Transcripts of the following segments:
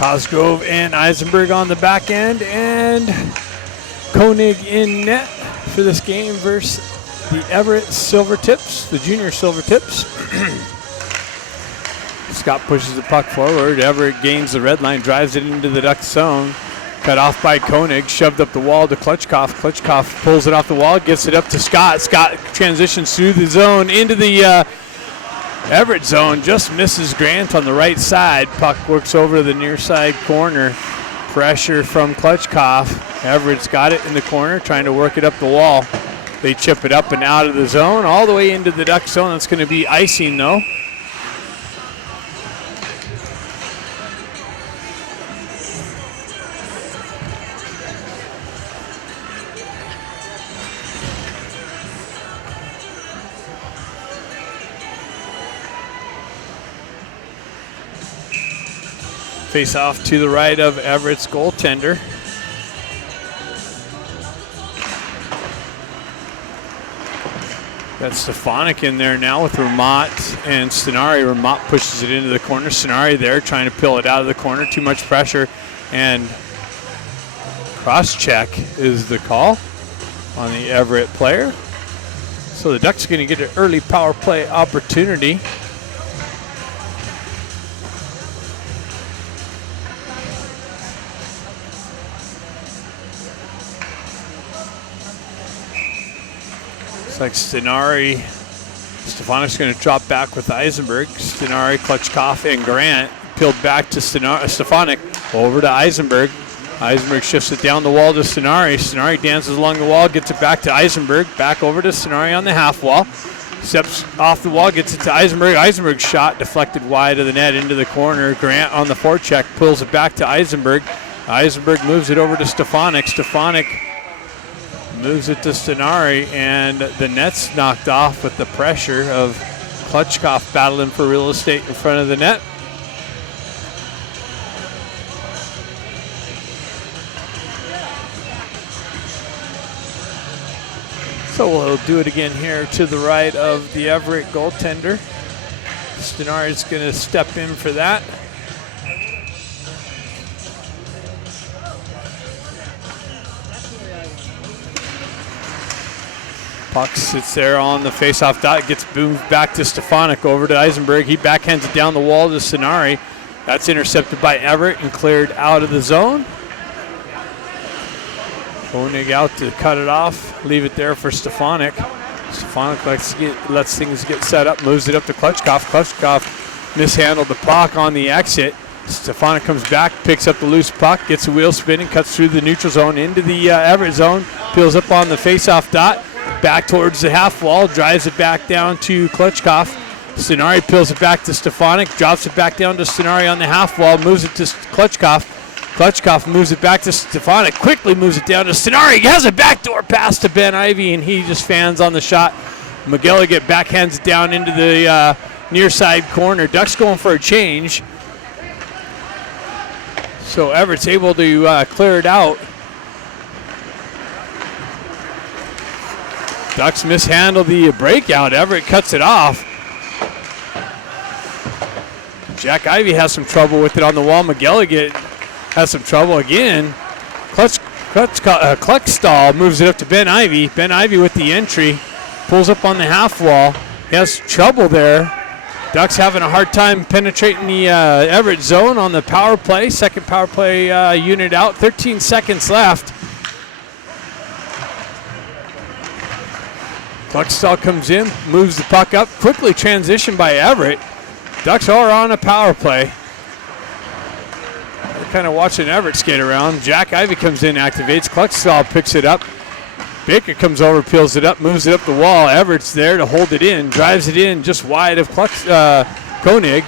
Cosgrove and Eisenberg on the back end, and Koenig in net for this game versus the Everitt Silvertips, the junior Silvertips. Scott pushes the puck forward. Everitt gains the red line, drives it into the Ducks zone. Cut off by Koenig, shoved up the wall to Klutchkov. Klutchkov pulls it off the wall, gets it up to Scott. Scott transitions through the zone into the Everitt zone, just misses Grant on the right side. Puck works over to the near side corner. Pressure from Klutchkov. Everitt's got it in the corner, trying to work it up the wall. They chip it up and out of the zone, all the way into the Duck zone. That's going to be icing, though. Face off to the right of Everitt's goaltender. Got Stefanik in there now with Ramat and Stenari. Ramat pushes it into the corner. Stenari there trying to peel it out of the corner. Too much pressure, and cross-check is the call on the Everitt player. So the Ducks are going to get an early power play opportunity. Like Stefanik's going to drop back with Eisenberg. Stenari, Klutchkov, and Grant peeled back to Stefanik, over to Eisenberg. Eisenberg shifts it down the wall to Stenari. Stenari dances along the wall, gets it back to Eisenberg, back over to Stenari on the half wall. Steps off the wall, gets it to Eisenberg. Eisenberg's shot deflected wide of the net into the corner. Grant on the forecheck pulls it back to Eisenberg. Eisenberg moves it over to Stefanik. Stefanik moves it to Stenari, and the net's knocked off with the pressure of Klutchkov battling for real estate in front of the net. So we'll do it again here to the right of the Everitt goaltender. Stenari's going to step in for that. Puck sits there on the face-off dot, gets moved back to Stefanik, over to Eisenberg. He backhands it down the wall to Stenari. That's intercepted by Everitt and cleared out of the zone. Koenig out to cut it off, leave it there for Stefanik. Stefanik lets things get set up, moves it up to Klutchkov. Klutchkov mishandled the puck on the exit. Stefanik comes back, picks up the loose puck, gets a wheel spinning, cuts through the neutral zone into the Everitt zone, peels up on the face-off dot. Back towards the half wall, drives it back down to Klutchkov. Stenari peels it back to Stefanik, drops it back down to Stenari on the half wall, moves it to Klutchkov. Klutchkov moves it back to Stefanik, quickly moves it down to Stenari. He has a backdoor pass to Ben Ivy, and he just fans on the shot. McGilligan backhands it down into the near side corner. Ducks going for a change. So Everitt's able to clear it out. Ducks mishandle the breakout. Everitt cuts it off. Jack Ivy has some trouble with it on the wall. McGilligan has some trouble again. Kleckstall moves it up to Ben Ivy. Ben Ivy with the entry. Pulls up on the half wall. He has trouble there. Ducks having a hard time penetrating the Everitt zone on the power play. Second power play unit out. 13 seconds left. Kleckstall comes in, moves the puck up, quickly transitioned by Everitt. Ducks are on a power play. They're kind of watching Everitt skate around. Jack Ivy comes in, activates. Kleckstall picks it up. Baker comes over, peels it up, moves it up the wall. Everitt's there to hold it in, drives it in just wide of Koenig.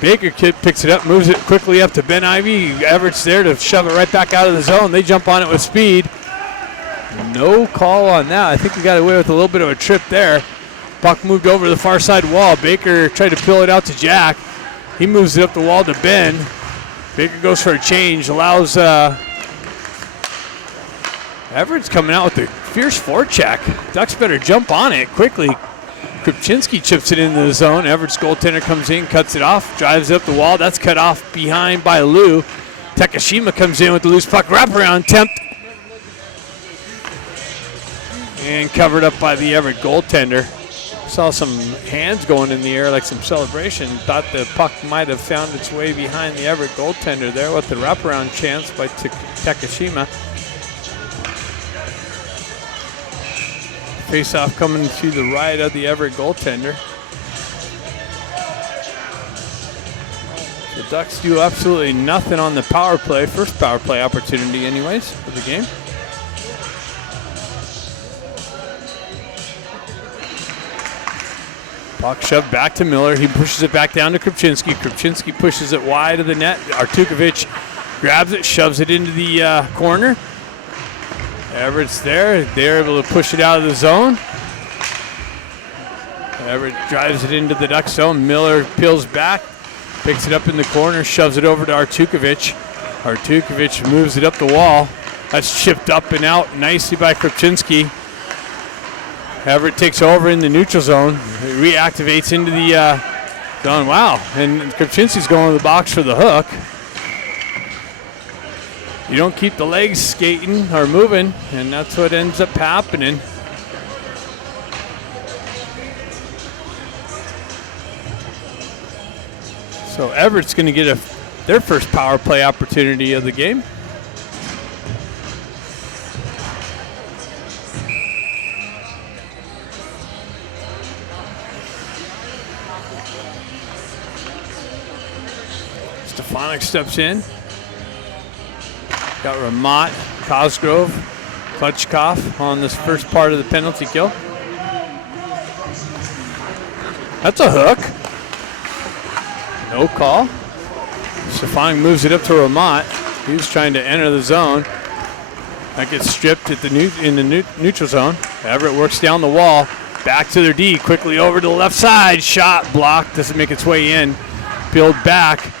Baker picks it up, moves it quickly up to Ben Ivy. Everitt's there to shove it right back out of the zone. They jump on it with speed. No call on that. I think we got away with a little bit of a trip there. Puck moved over to the far side wall. Baker tried to peel it out to Jack. He moves it up the wall to Ben. Baker goes for a change, allows Everitt's coming out with a fierce forecheck. Ducks better jump on it quickly. Krupczynski chips it into the zone. Everett's goaltender comes in, cuts it off, drives up the wall. That's cut off behind by Lou. Takashima comes in with the loose puck. Wraparound attempt. And covered up by the Everitt goaltender. Saw some hands going in the air like some celebration. Thought the puck might have found its way behind the Everitt goaltender there with the wraparound chance by Takashima. Face-off coming to the right of the Everitt goaltender. The Ducks do absolutely nothing on the power play. First power play opportunity anyways for the game. Puck shoved back to Miller. He pushes it back down to Krupczynski. Krupczynski pushes it wide of the net. Artukovic grabs it, shoves it into the corner. Everett's there. They're able to push it out of the zone. Everitt drives it into the Duck zone. Miller peels back, picks it up in the corner, shoves it over to Artukovic. Artukovic moves it up the wall. That's chipped up and out nicely by Krupczynski. Everitt takes over in the neutral zone. It reactivates into the zone. Wow, and Krupczynski's going to the box for the hook. You don't keep the legs skating or moving, and that's what ends up happening. So Everett's going to get their first power play opportunity of the game. Stefanik steps in. Got Ramat, Cosgrove, Klutchkov on this first part of the penalty kill. That's a hook. No call. Stefanik moves it up to Ramat. He was trying to enter the zone. That gets stripped at in the neutral zone. Everitt works down the wall. Back to their D. Quickly over to the left side. Shot blocked. Doesn't make its way in. Peeled back.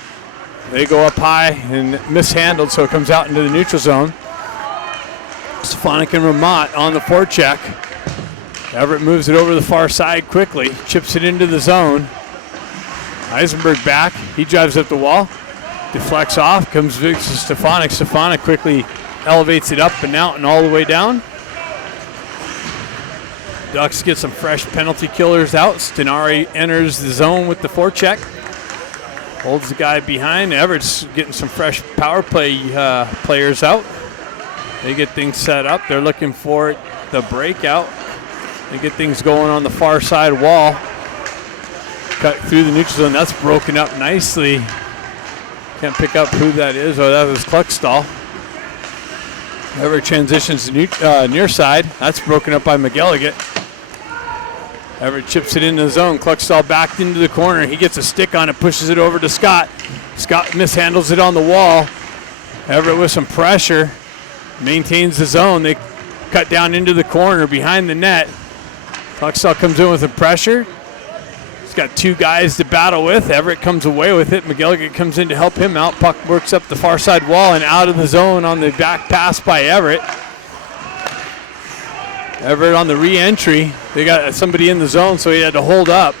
They go up high and mishandled, so it comes out into the neutral zone. Stefanik and Ramat on the forecheck. Everitt moves it over to the far side quickly, chips it into the zone. Eisenberg back, he drives up the wall, deflects off, comes to Stefanik. Stefanik quickly elevates it up and out and all the way down. Ducks get some fresh penalty killers out. Stenari enters the zone with the forecheck. Holds the guy behind. Everett's getting some fresh power play players out. They get things set up. They're looking for the breakout. They get things going on the far side wall. Cut through the neutral zone. That's broken up nicely. Can't pick up who that is. Oh, that was Kluckstall. Everett transitions to near side. That's broken up by McGilligan. Everett chips it into the zone. Kluckstall backed into the corner. He gets a stick on it, pushes it over to Scott. Scott mishandles it on the wall. Everett with some pressure. Maintains the zone. They cut down into the corner behind the net. Kluckstall comes in with the pressure. He's got two guys to battle with. Everett comes away with it. McGilligan comes in to help him out. Puck works up the far side wall and out of the zone on the back pass by Everett. Everett on the re-entry. They got somebody in the zone, so he had to hold up.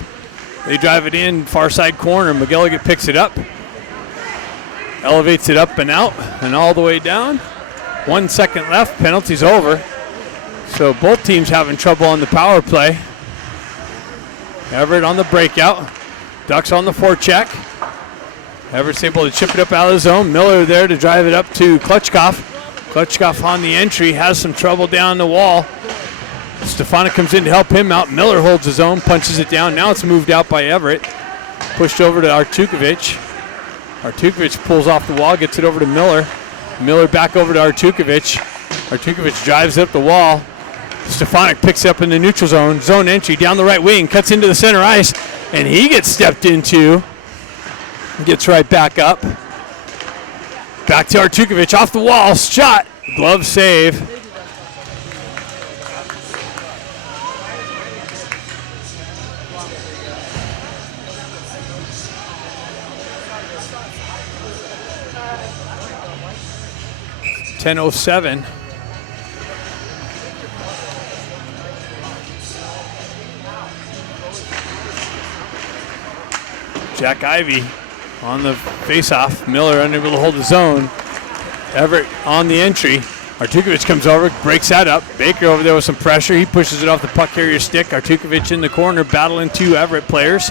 They drive it in, far side corner. McGilligan picks it up. Elevates it up and out and all the way down. 1 second left, penalty's over. So both teams having trouble on the power play. Everett on the breakout. Ducks on the forecheck. Everett's able to chip it up out of the zone. Miller there to drive it up to Klutchkov. Klutchkov on the entry, has some trouble down the wall. Stefanik comes in to help him out. Miller holds his own, punches it down. Now it's moved out by Everitt. Pushed over to Artukovic. Artukovic pulls off the wall, gets it over to Miller. Miller back over to Artukovic. Artukovic drives up the wall. Stefanik picks it up in the neutral zone. Zone entry down the right wing, cuts into the center ice, and he gets stepped into. Gets right back up. Back to Artukovic, off the wall, shot, glove save. .10:07. Jack Ivy on the face-off. Miller unable to hold his own. Everitt on the entry. Artukovic comes over, breaks that up. Baker over there with some pressure. He pushes it off the puck carrier stick. Artukovic in the corner battling two Everitt players.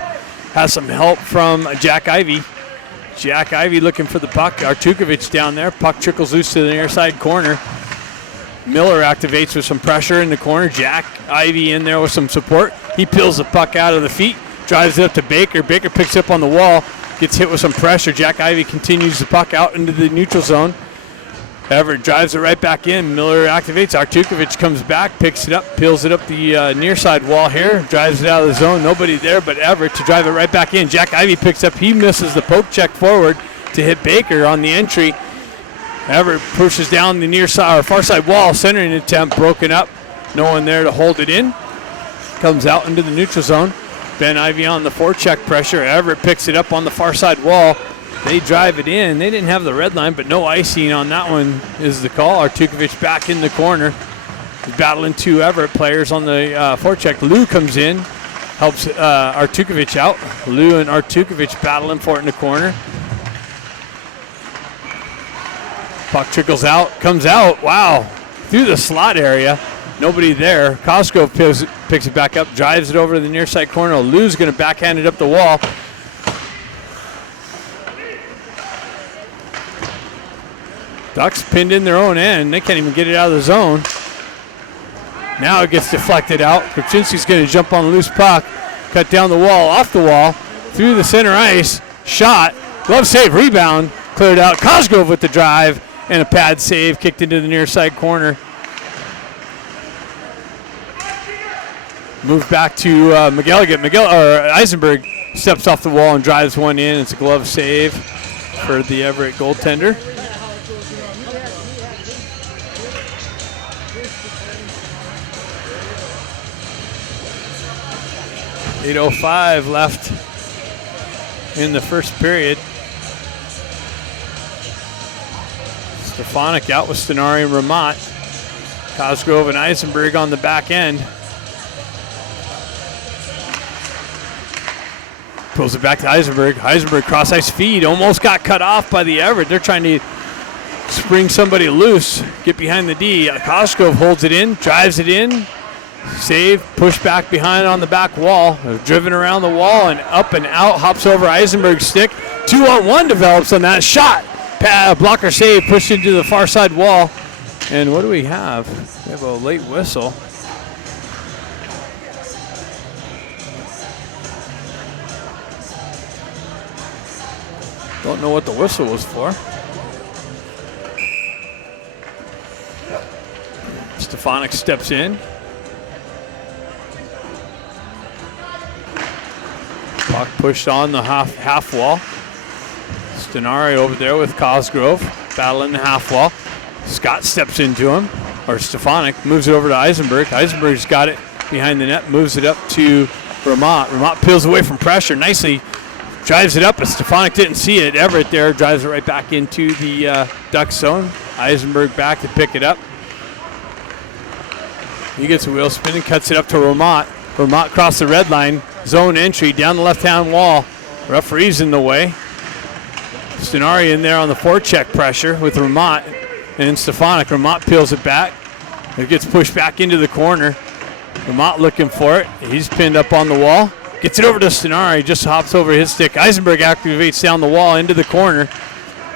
Has some help from Jack Ivy. Jack Ivy looking for the puck. Artukovic down there. Puck trickles loose to the near side corner. Miller activates with some pressure in the corner. Jack Ivy in there with some support. He peels the puck out of the feet. Drives it up to Baker. Baker picks it up on the wall. Gets hit with some pressure. Jack Ivy continues the puck out into the neutral zone. Everitt drives it right back in. Miller activates. Artukovic comes back, picks it up, peels it up the near side wall here, drives it out of the zone. Nobody there but Everitt to drive it right back in. Jack Ivy picks up. He misses the poke check forward to hit Baker on the entry. Everitt pushes down the near side or far side wall. Centering attempt broken up. No one there to hold it in. Comes out into the neutral zone. Ben Ivy on the forecheck pressure. Everitt picks it up on the far side wall. They drive it in. They didn't have the red line, but no icing on that one is the call. Artukovic back in the corner. He's battling two Everitt players on the forecheck. Lou comes in, helps Artukovic out. Lou and Artukovic battling for it in the corner. Puck trickles out, comes out. Wow, through the slot area. Nobody there. Cosgrove picks it back up, drives it over to the near side corner. Lou's going to backhand it up the wall. Ducks pinned in their own end. They can't even get it out of the zone. Now it gets deflected out. Kravchinski's going to jump on the loose puck. Cut down the wall, off the wall, through the center ice. Shot. Glove save, rebound. Cleared out. Cosgrove with the drive and a pad save. Kicked into the near side corner. Moved back to McGilligan. Eisenberg steps off the wall and drives one in. It's a glove save for the Everitt goaltender. .805 left in the first period. Stefanik out with Stenari and Ramat. Cosgrove and Eisenberg on the back end. Pulls it back to Eisenberg. Eisenberg cross ice feed. Almost got cut off by the Everitt. They're trying to spring somebody loose. Get behind the D. Cosgrove holds it in. Drives it in. Save, push back behind on the back wall. Driven around the wall and up and out. Hops over Eisenberg's stick. 2-on-1 develops on that shot. Blocker save, pushed into the far side wall. And what do we have? We have a late whistle. Don't know what the whistle was for. Stefanik steps in. Puck pushed on the half wall. Stenari over there with Cosgrove, battling the half wall. Scott steps into him, or Stefanik moves it over to Eisenberg. Eisenberg's got it behind the net, moves it up to Ramat. Ramat peels away from pressure nicely, drives it up, but Stefanik didn't see it. Everitt there drives it right back into the Duck zone. Eisenberg back to pick it up. He gets a wheel spin and cuts it up to Ramat. Ramat across the red line. Zone entry down the left-hand wall. Referee's in the way. Stenari in there on the forecheck pressure with Ramat and Stefanik. Ramat peels it back. It gets pushed back into the corner. Ramat looking for it. He's pinned up on the wall. Gets it over to Stenari. Just hops over his stick. Eisenberg activates down the wall into the corner.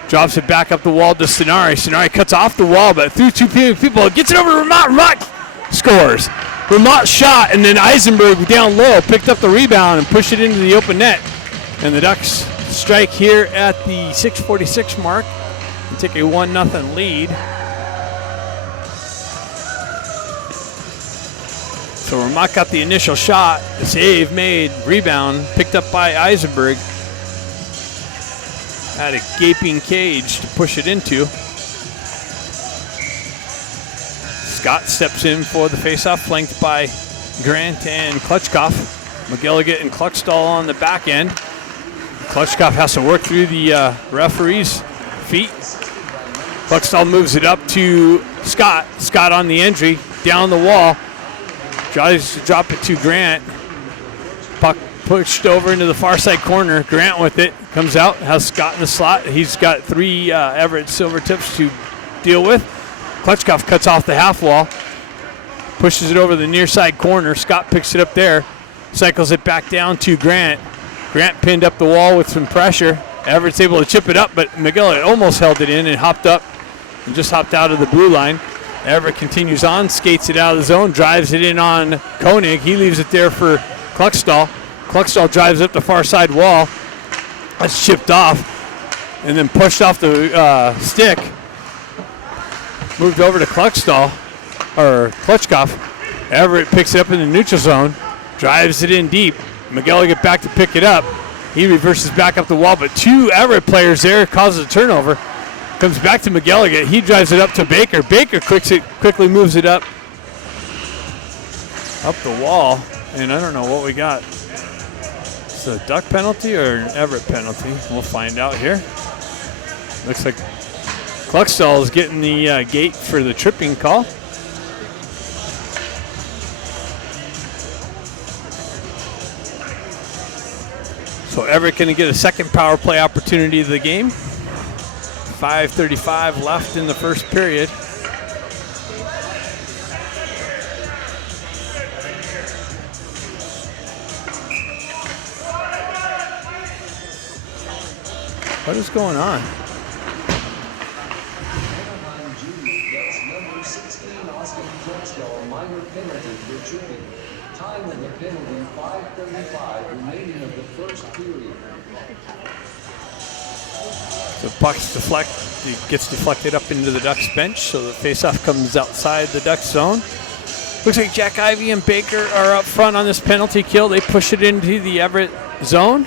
Drops it back up the wall to Stenari. Stenari cuts off the wall, but through two people. Gets it over to Ramat. Ramat scores. Ramat shot, and then Eisenberg down low picked up the rebound and pushed it into the open net. And the Ducks strike here at the 6:46 mark and take a 1-0 lead. So Ramat got the initial shot, the save made, rebound picked up by Eisenberg. Had a gaping cage to push it into. Scott steps in for the faceoff, flanked by Grant and Klutchkov. McGilligan and Kluckstall on the back end. Klutchkov has to work through the referee's feet. Kluckstall moves it up to Scott. Scott on the entry, down the wall. Tries to drop it to Grant. Puck pushed over into the far side corner. Grant with it. Comes out, has Scott in the slot. He's got 3 Everitt silver tips to deal with. Klutchkov cuts off the half wall. Pushes it over the near side corner. Scott picks it up there. Cycles it back down to Grant. Grant pinned up the wall with some pressure. Everitt's able to chip it up, but Miguel almost held it in and hopped up and just hopped out of the blue line. Everitt continues on, skates it out of the zone, drives it in on Koenig. He leaves it there for Kluckstall. Kluckstall drives up the far side wall. That's chipped off and then pushed off the stick. Moved over to Klutchkov. Everitt picks it up in the neutral zone, drives it in deep. Miguel get back to pick it up. He reverses back up the wall, but 2 Everitt players there causes a turnover. Comes back to Miguel again. He drives it up to Baker. Baker quickly moves it up the wall, and I don't know what we got. Is it a duck penalty or an Everitt penalty? We'll find out here. Looks like Kluckstall is getting the gate for the tripping call. So Everitt going to get a second power play opportunity of the game. 5:35 left in the first period. What is going on? Time of the penalty, 5:35 remaining of the first period. The puck gets deflected up into the Ducks bench, so the faceoff comes outside the Ducks zone. Looks like Jack Ivey and Baker are up front on this penalty kill. They push it into the Everitt zone.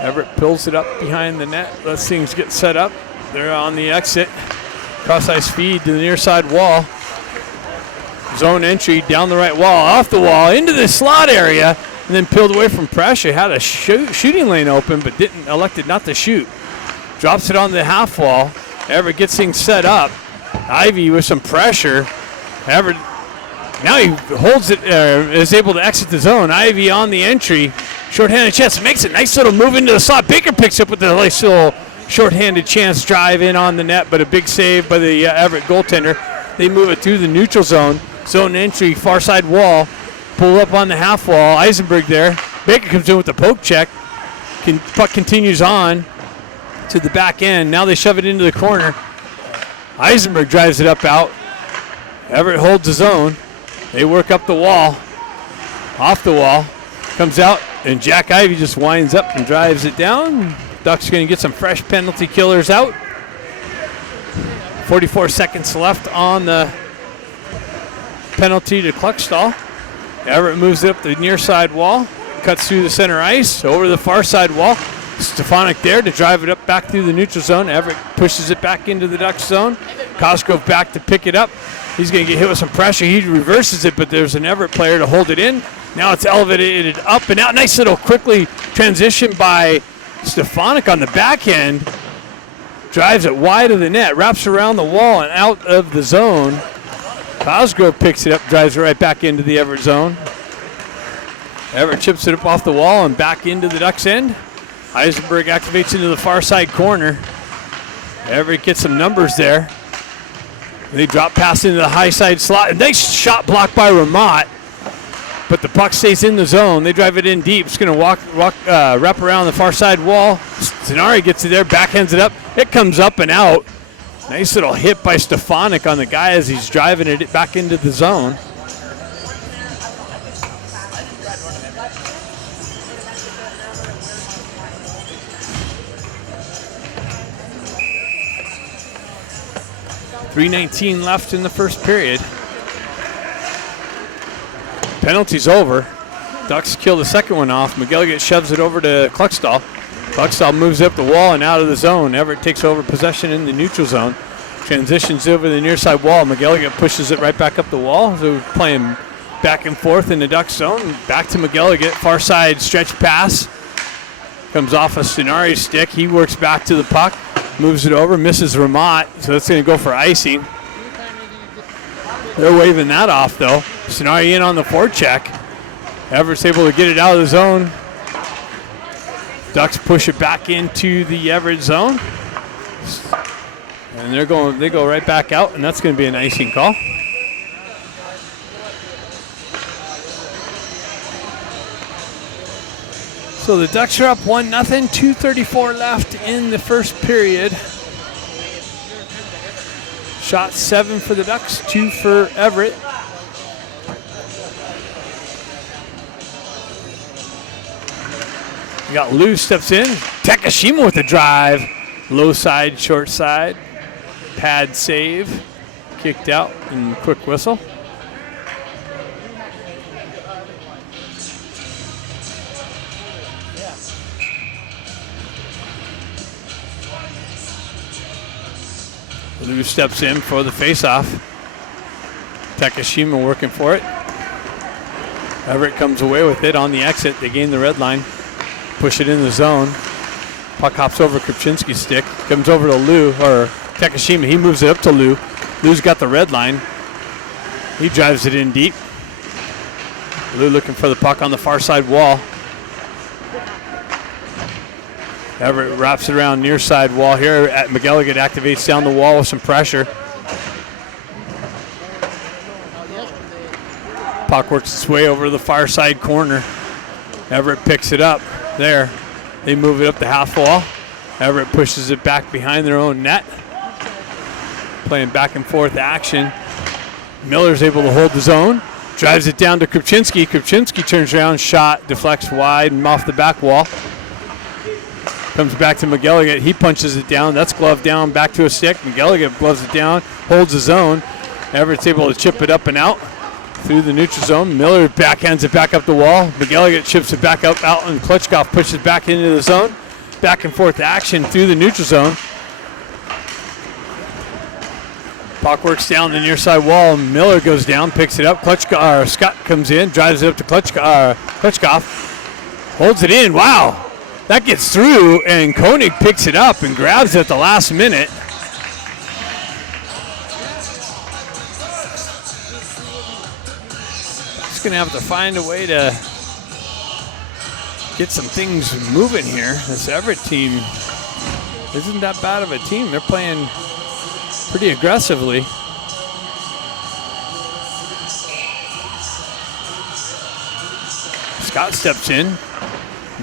Everitt pulls it up behind the net. Those things get set up. They're on the exit. Cross-ice feed to the near side wall. Zone entry down the right wall, off the wall, into the slot area, and then peeled away from pressure. Had a shooting lane open, but elected not to shoot. Drops it on the half wall. Everitt gets things set up. Ivey with some pressure. Everitt, now he holds it, is able to exit the zone. Ivey on the entry. Shorthanded chance, makes a nice little move into the slot. Baker picks up with the nice little shorthanded chance drive in on the net, but a big save by the Everitt goaltender. They move it through the neutral zone. Zone entry, far side wall. Pull up on the half wall. Eisenberg there. Baker comes in with the poke check. Puck continues on to the back end. Now they shove it into the corner. Eisenberg drives it up out. Everitt holds the zone. They work up the wall. Off the wall. Comes out, and Jack Ivey just winds up and drives it down. Ducks going to get some fresh penalty killers out. 44 seconds left on the penalty to Kluckstall. Everitt moves it up the near side wall, cuts through the center ice, over the far side wall. Stefanik there to drive it up back through the neutral zone. Everitt pushes it back into the Ducks zone. Cosgrove back to pick it up. He's going to get hit with some pressure. He reverses it, but there's an Everitt player to hold it in. Now it's elevated up and out. Nice little quickly transition by Stefanik on the back end. Drives it wide of the net, wraps around the wall and out of the zone. Cosgrove picks it up, drives it right back into the Everitt zone. Everitt chips it up off the wall and back into the Ducks end. Eisenberg activates into the far side corner. Everitt gets some numbers there. They drop pass into the high side slot. Nice shot blocked by Ramat, but the puck stays in the zone. They drive it in deep. It's going to wrap around the far side wall. Zenari gets it there, backhands it up. It comes up and out. Nice little hit by Stefanik on the guy as he's driving it back into the zone. .319 left in the first period. Penalty's over. Ducks kill the second one off. McGilligan shoves it over to Kluckstall. Kluckstall moves up the wall and out of the zone. Everitt takes over possession in the neutral zone. Transitions over the near side wall. McGilligan pushes it right back up the wall. So we're playing back and forth in the Ducks zone. Back to McGilligan. Far side stretch pass. Comes off a Stenari's stick. He works back to the puck. Moves it over. Misses Ramat. So that's going to go for icing. They're waving that off though. Stenari in on the forecheck. Everett's able to get it out of the zone. Ducks push it back into the Everitt zone. And they go right back out, and that's going to be an icing call. So the Ducks are up 1-0, 2:34 left in the first period. Shot 7 for the Ducks, 2 for Everitt. We got Lou steps in. Takashima with the drive. Low side, short side. Pad save. Kicked out and quick whistle. Lou steps in for the faceoff. Takashima working for it. Everitt comes away with it on the exit. They gain the red line. Push it in the zone. Puck hops over Krupczynski's stick. Comes over to Lou, or Takashima. He moves it up to Lou. Lou's got the red line. He drives it in deep. Lou looking for the puck on the far side wall. Everitt wraps it around near side wall here. McElligott activates down the wall with some pressure. Puck works its way over to the far side corner. Everitt picks it up there. They move it up the half wall. Everitt pushes it back behind their own net. Playing back and forth action. Miller's able to hold the zone. Drives it down to Krupczynski. Krupczynski turns around, shot, deflects wide and off the back wall. Comes back to McElligott. He punches it down. That's gloved down, back to a stick. McElligott gloves it down, holds the zone. Everett's able to chip it up and out through the neutral zone. Miller backhands it back up the wall. McElligott chips it back up out, and Klitschkov pushes back into the zone. Back and forth action through the neutral zone. Puck works down the near side wall. Miller goes down, picks it up. Scott comes in, drives it up to Klitschkov. Holds it in. Wow. That gets through, and Koenig picks it up and grabs it at the last minute. Just going to have to find a way to get some things moving here. This Everitt team isn't that bad of a team. They're playing pretty aggressively. Scott steps in.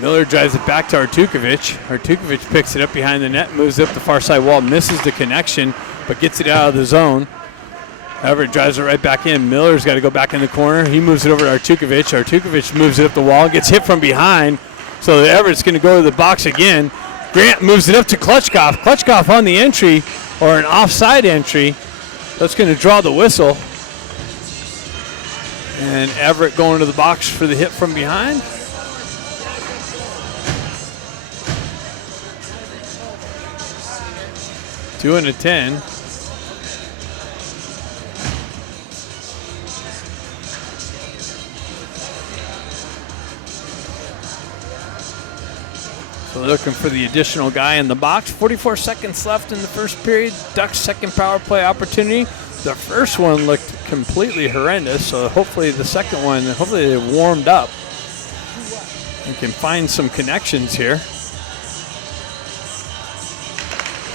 Miller drives it back to Artukovic. Artukovic picks it up behind the net, moves up the far side wall, misses the connection, but gets it out of the zone. Everitt drives it right back in. Miller's got to go back in the corner. He moves it over to Artukovic. Artukovic moves it up the wall, gets hit from behind. So Everett's going to go to the box again. Grant moves it up to Klitschkov. Klitschkov on the entry, or an offside entry. That's going to draw the whistle. And Everitt going to the box for the hit from behind. Two and a 10. So looking for the additional guy in the box. 44 seconds left in the first period. Ducks' second power play opportunity. The first one looked completely horrendous, so hopefully the second one, hopefully they warmed up and can find some connections here.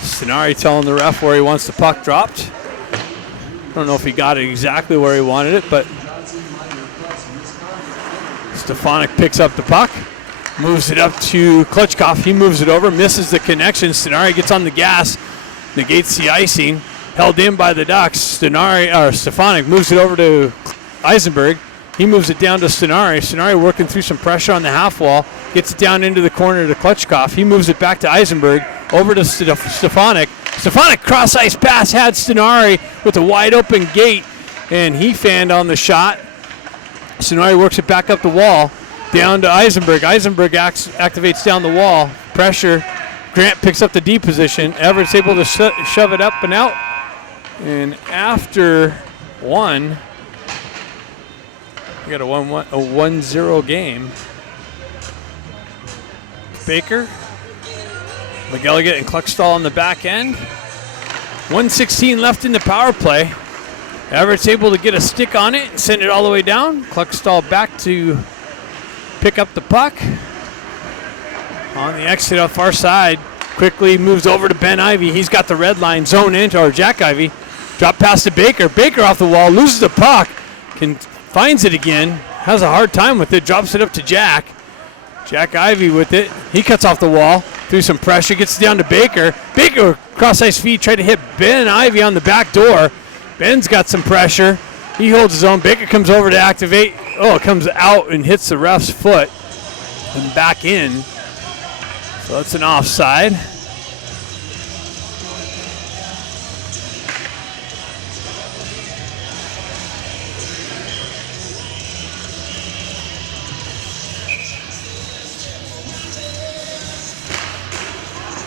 Stenari telling the ref where he wants the puck dropped. I don't know if he got it exactly where he wanted it, but Stefanik picks up the puck, moves it up to Klitschkov. He moves it over, misses the connection. Stenari gets on the gas, negates the icing. Held in by the Ducks. Stefanik moves it over to Eisenberg. He moves it down to Stenari. Stenari working through some pressure on the half wall. Gets it down into the corner to Klitschkov. He moves it back to Eisenberg. Over to Stefanik. Stefanik cross ice pass had Stenari with a wide open gate, and he fanned on the shot. Stenari works it back up the wall. Down to Eisenberg. Eisenberg activates down the wall. Pressure. Grant picks up the D position. Everett's able to shove it up and out. And after one, we got a 1-0 game. Baker, McElligott, and Kluckstall on the back end. 1:16 left in the power play. Everitt's able to get a stick on it and send it all the way down. Kluckstall back to pick up the puck. On the exit off far side, quickly moves over to Ben Ivy. He's got the red line zone into, or Jack Ivy. Drop pass to Baker. Baker off the wall, loses the puck, finds it again, has a hard time with it, drops it up to Jack. Jack Ivy with it. He cuts off the wall through some pressure, gets down to Baker. Baker, cross ice feed, tried to hit Ben Ivy on the back door. Ben's got some pressure. He holds his own. Baker comes over to activate. Oh, it comes out and hits the ref's foot and back in. So that's an offside.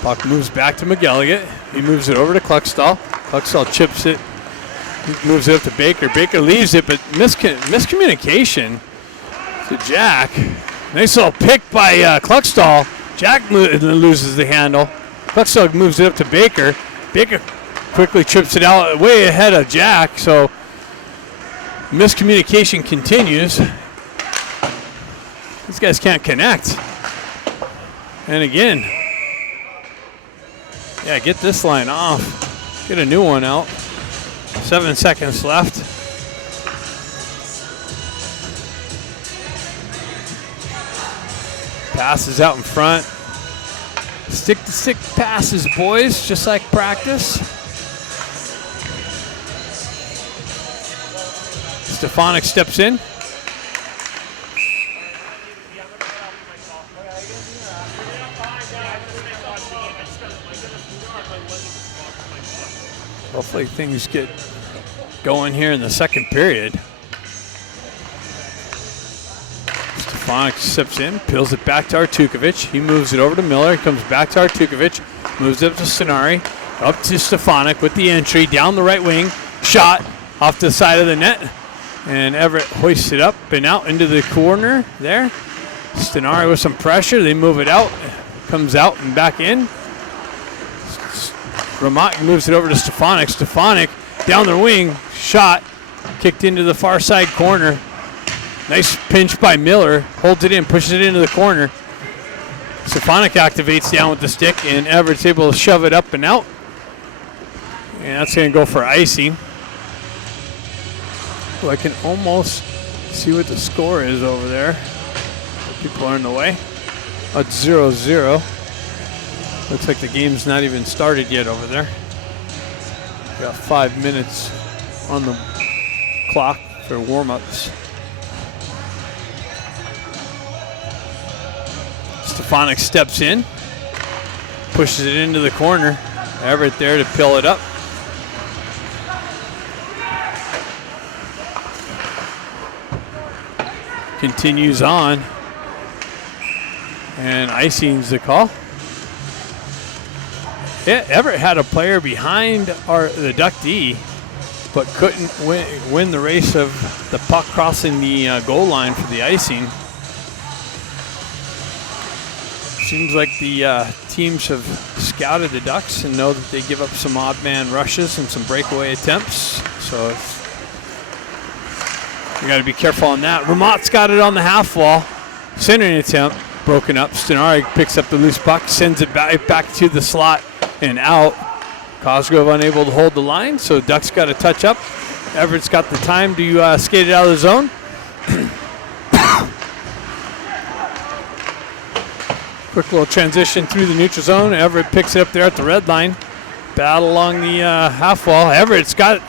Puck moves back to McGilligan. He moves it over to Kluckstall. Kluckstall chips it. He moves it up to Baker. Baker leaves it, but miscommunication to Jack. Nice little pick by Kluckstall. Jack loses the handle. Kluckstall moves it up to Baker. Baker quickly trips it out way ahead of Jack, so miscommunication continues. These guys can't connect. And again, yeah, get this line off. Get a new one out. 7 seconds left. Passes out in front. Stick-to-stick passes, boys, just like practice. Stefanik steps in. Hopefully things get going here in the second period. Stefanik steps in, peels it back to Artukovic. He moves it over to Miller. He comes back to Artukovic, moves it up to Stenari, up to Stefanik with the entry, down the right wing, shot off the side of the net. And Everitt hoists it up and out into the corner there. Stenari with some pressure. They move it out, comes out and back in. Ramat moves it over to Stefanik. Stefanik down the wing, shot, kicked into the far side corner. Nice pinch by Miller, holds it in, pushes it into the corner. Stefanik activates down with the stick, and Everitt's able to shove it up and out. And that's going to go for icing. Oh, I can almost see what the score is over there. People are in the way. Oh, it's 0-0. Looks like the game's not even started yet over there. Got 5 minutes on the clock for warm-ups. Stefanik steps in, pushes it into the corner. Everitt there to pill it up. Continues on. And icing's the call. Yeah, Everitt had a player behind the Duck D, but couldn't win the race of the puck crossing the goal line for the icing. Seems like the teams have scouted the Ducks and know that they give up some odd man rushes and some breakaway attempts. So you got to be careful on that. Ramat's got it on the half wall. Centering attempt broken up. Stenari picks up the loose puck, sends it back to the slot and out. Cosgrove unable to hold the line, so Ducks got to touch up. Everitt's got the time to skate it out of the zone. Quick little transition through the neutral zone. Everitt picks it up there at the red line. Battle along the half wall. Everitt's got,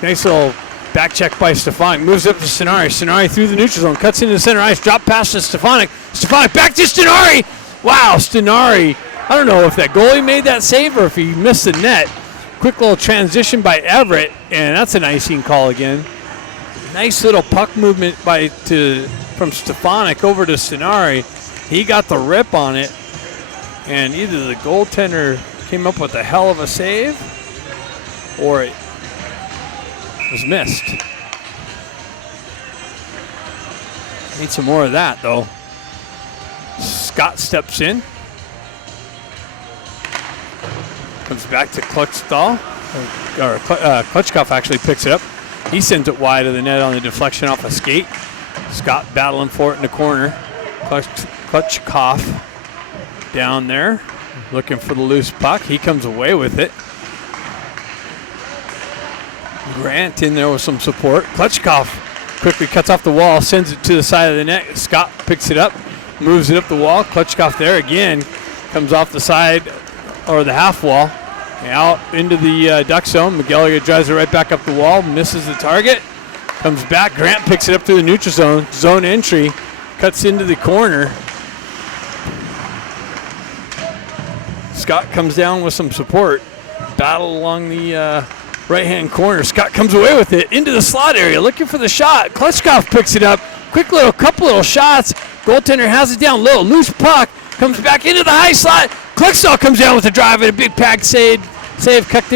nice little back check by Stefanik. Moves up to Stenari. Stenari through the neutral zone. Cuts into the center ice. Drop pass to Stefanik. Stefanik back to Stenari. Wow, Stenari. I don't know if that goalie made that save or if he missed the net. Quick little transition by Everitt, and that's an icing call again. Nice little puck movement from Stefanik over to Stenari. He got the rip on it, and either the goaltender came up with a hell of a save or it was missed. Need some more of that, though. Scott steps in. Comes back to Kluckstall. Klutchkov actually picks it up. He sends it wide of the net on the deflection off a skate. Scott battling for it in the corner. Klutchkov down there, looking for the loose puck. He comes away with it. Grant in there with some support. Klutchkov quickly cuts off the wall, sends it to the side of the net. Scott picks it up, moves it up the wall. Klutchkov there again, comes off the side or the half wall, out into the duck zone. McGilligan drives it right back up the wall, misses the target, comes back. Grant picks it up through the neutral zone. Zone entry, cuts into the corner. Scott comes down with some support. Battle along the right-hand corner. Scott comes away with it into the slot area, looking for the shot. Klutchkov picks it up. Quick couple little shots. Goaltender has it down low. Loose puck. Comes back into the high slot. Klutchkov comes down with a drive and a big pad save. Kicked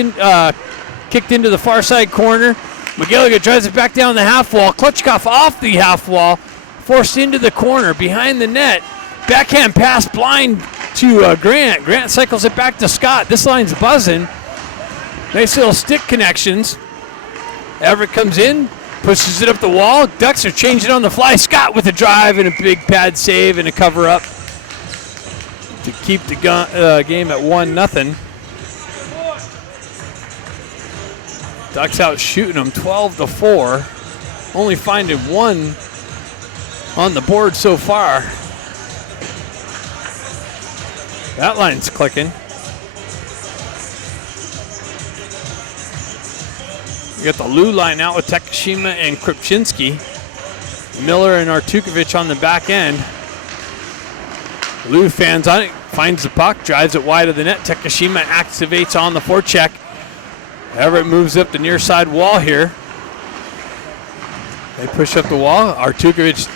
into the far side corner. McGilligan drives it back down the half wall. Klutchkov off the half wall. Forced into the corner behind the net. Backhand pass blind to Grant. Grant cycles it back to Scott. This line's buzzing. Nice little stick connections. Everitt comes in, pushes it up the wall. Ducks are changing on the fly. Scott with a drive and a big pad save and a cover up to keep the game at 1-0. Ducks out shooting them 12-4. Only finding one on the board so far. That line's clicking. We got the Lou line out with Takashima and Kripchinski. Miller and Artukovic on the back end. Lou fans on it, finds the puck, drives it wide of the net. Takashima activates on the forecheck. Everitt moves up the near side wall here. They push up the wall. Artukovic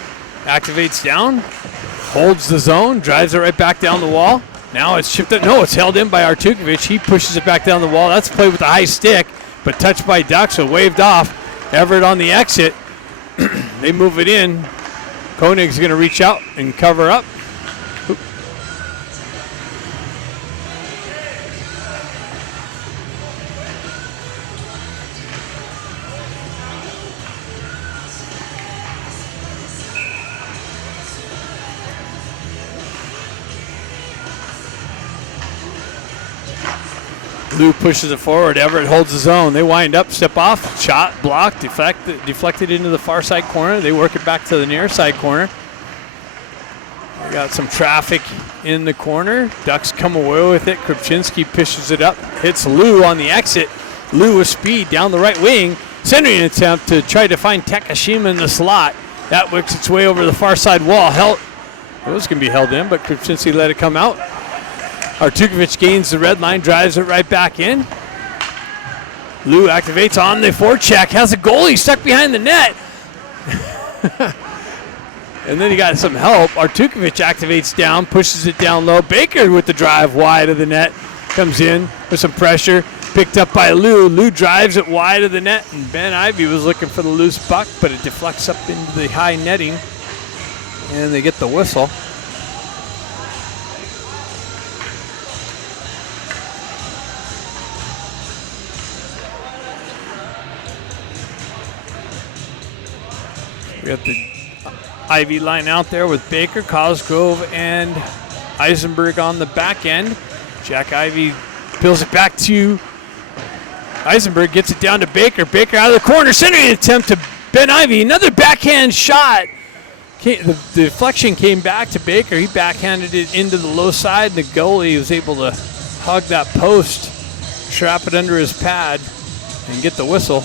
activates down, holds the zone, drives it right back down the wall. Now it's shifted. No, it's held in by Artukovic. He pushes it back down the wall. That's played with a high stick, but touched by Ducks, so waved off. Everitt on the exit. They move it in. Koenig's going to reach out and cover up. Lou pushes it forward. Everitt holds his own. They wind up, step off, shot, blocked, deflected into the far side corner. They work it back to the near side corner. We got some traffic in the corner. Ducks come away with it. Kripchinski pushes it up, hits Lou on the exit. Lou with speed down the right wing. Centering attempt to try to find Takashima in the slot. That works its way over the far side wall. It was going to be held in, but Kripchinski let it come out. Artukovic gains the red line, drives it right back in. Lou activates on the forecheck, has a goalie stuck behind the net. And then he got some help. Artukovic activates down, pushes it down low. Baker with the drive wide of the net, comes in with some pressure. Picked up by Lou. Lou drives it wide of the net, and Ben Ivy was looking for the loose puck, but it deflects up into the high netting, and they get the whistle. We got the Ivy line out there with Baker, Cosgrove, and Eisenberg on the back end. Jack Ivy peels it back to Eisenberg, gets it down to Baker. Baker out of the corner, centering attempt to Ben Ivy. Another backhand shot. The deflection came back to Baker. He backhanded it into the low side, and the goalie was able to hug that post, trap it under his pad, and get the whistle.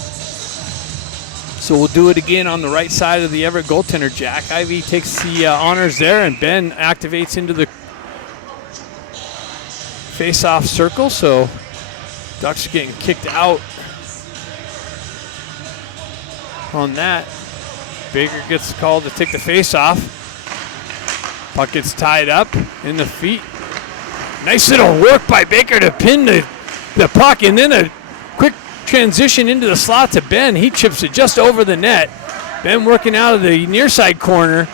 So we'll do it again on the right side of the Everitt goaltender. Jack Ivy takes the honors there, and Ben activates into the face-off circle. So Ducks are getting kicked out on that. Baker gets called to take the face-off. Puck gets tied up in the feet. Nice little work by Baker to pin the puck, and then a quick transition into the slot to Ben. He chips it just over the net. Ben working out of the near side corner,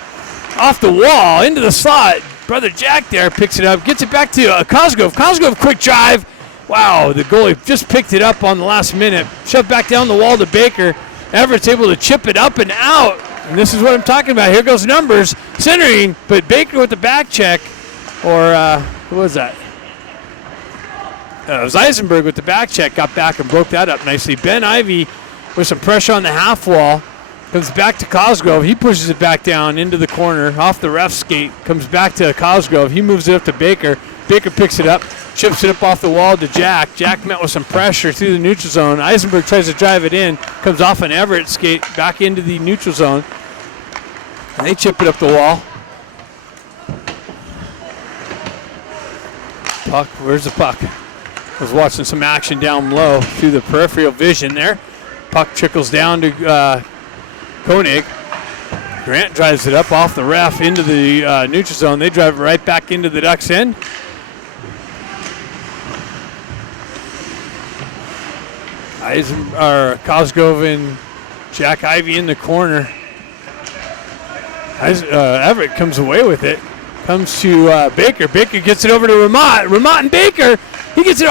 off the wall, into the slot. Brother Jack there picks it up, gets it back to Cosgrove. Cosgrove, quick drive. Wow, the goalie just picked it up on the last minute. Shoved back down the wall to Baker. Everett's able to chip it up and out. And this is what I'm talking about. Here goes numbers. Centering, but Baker with the back check. Or who was that? It was Eisenberg with the back check. Got back and broke that up nicely. Ben Ivy with some pressure on the half wall. Comes back to Cosgrove. He pushes it back down into the corner. Off the ref skate. Comes back to Cosgrove. He moves it up to Baker. Baker picks it up. Chips it up off the wall to Jack. Jack met with some pressure through the neutral zone. Eisenberg tries to drive it in. Comes off an Everitt skate back into the neutral zone. And they chip it up the wall. Puck, where's the puck? Was watching some action down low through the peripheral vision there. Puck trickles down to Koenig. Grant drives it up off the ref into the neutral zone. They drive it right back into the Ducks' end. Cosgrove and Jack Ivy in the corner. Everitt comes away with it. Comes to Baker. Baker gets it over to Ramat. Ramat and Baker. He gets it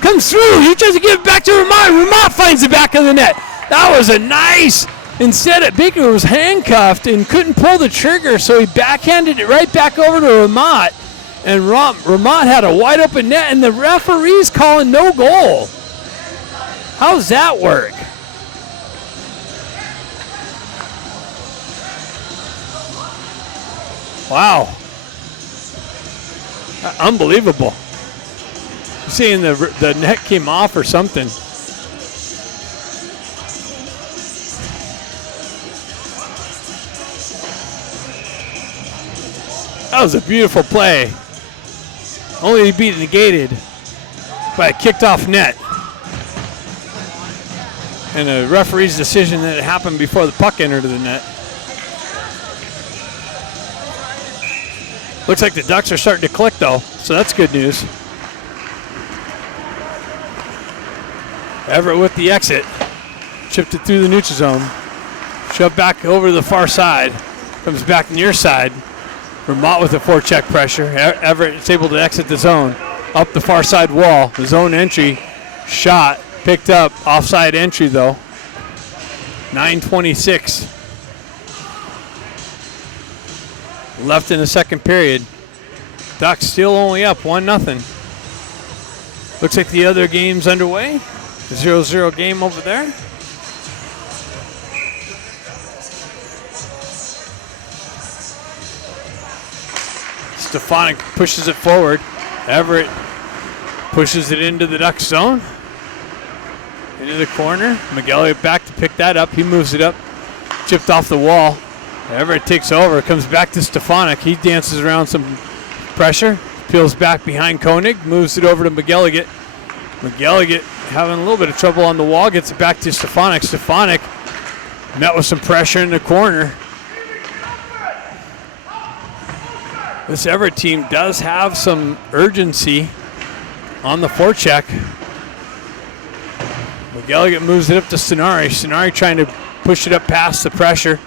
comes through. He tries to give it back to Ramat. Ramat finds the back of the net. That was a nice. Instead, Baker was handcuffed and couldn't pull the trigger, so he backhanded it right back over to Ramat. And Ramat had a wide open net, and the referee's calling no goal. How's that work? Wow. Unbelievable. You're saying the net came off or something. That was a beautiful play. Only to be negated by a kicked off net. And a referee's decision that it happened before the puck entered the net. Looks like the Ducks are starting to click, though, so that's good news. Everitt with the exit. Chipped it through the neutral zone. Shoved back over to the far side. Comes back near side. Vermont with a forecheck pressure. Everitt is able to exit the zone. Up the far side wall. The zone entry. Shot. Picked up. Offside entry, though. 9:26. Left in the second period. Ducks still only up 1-0. Looks like the other game's underway. 0-0 game over there. Stefanik pushes it forward. Everitt pushes it into the Ducks zone. Into the corner. Miguel back to pick that up. He moves it up. Chipped off the wall. Everitt takes over. Comes back to Stefanik. He dances around some pressure. Peels back behind Koenig. Moves it over to McGilligan. McGilligan having a little bit of trouble on the wall. Gets it back to Stefanik. Stefanik met with some pressure in the corner. This Everitt team does have some urgency on the forecheck. McGilligan moves it up to Stenari. Stenari trying to push it up past the pressure.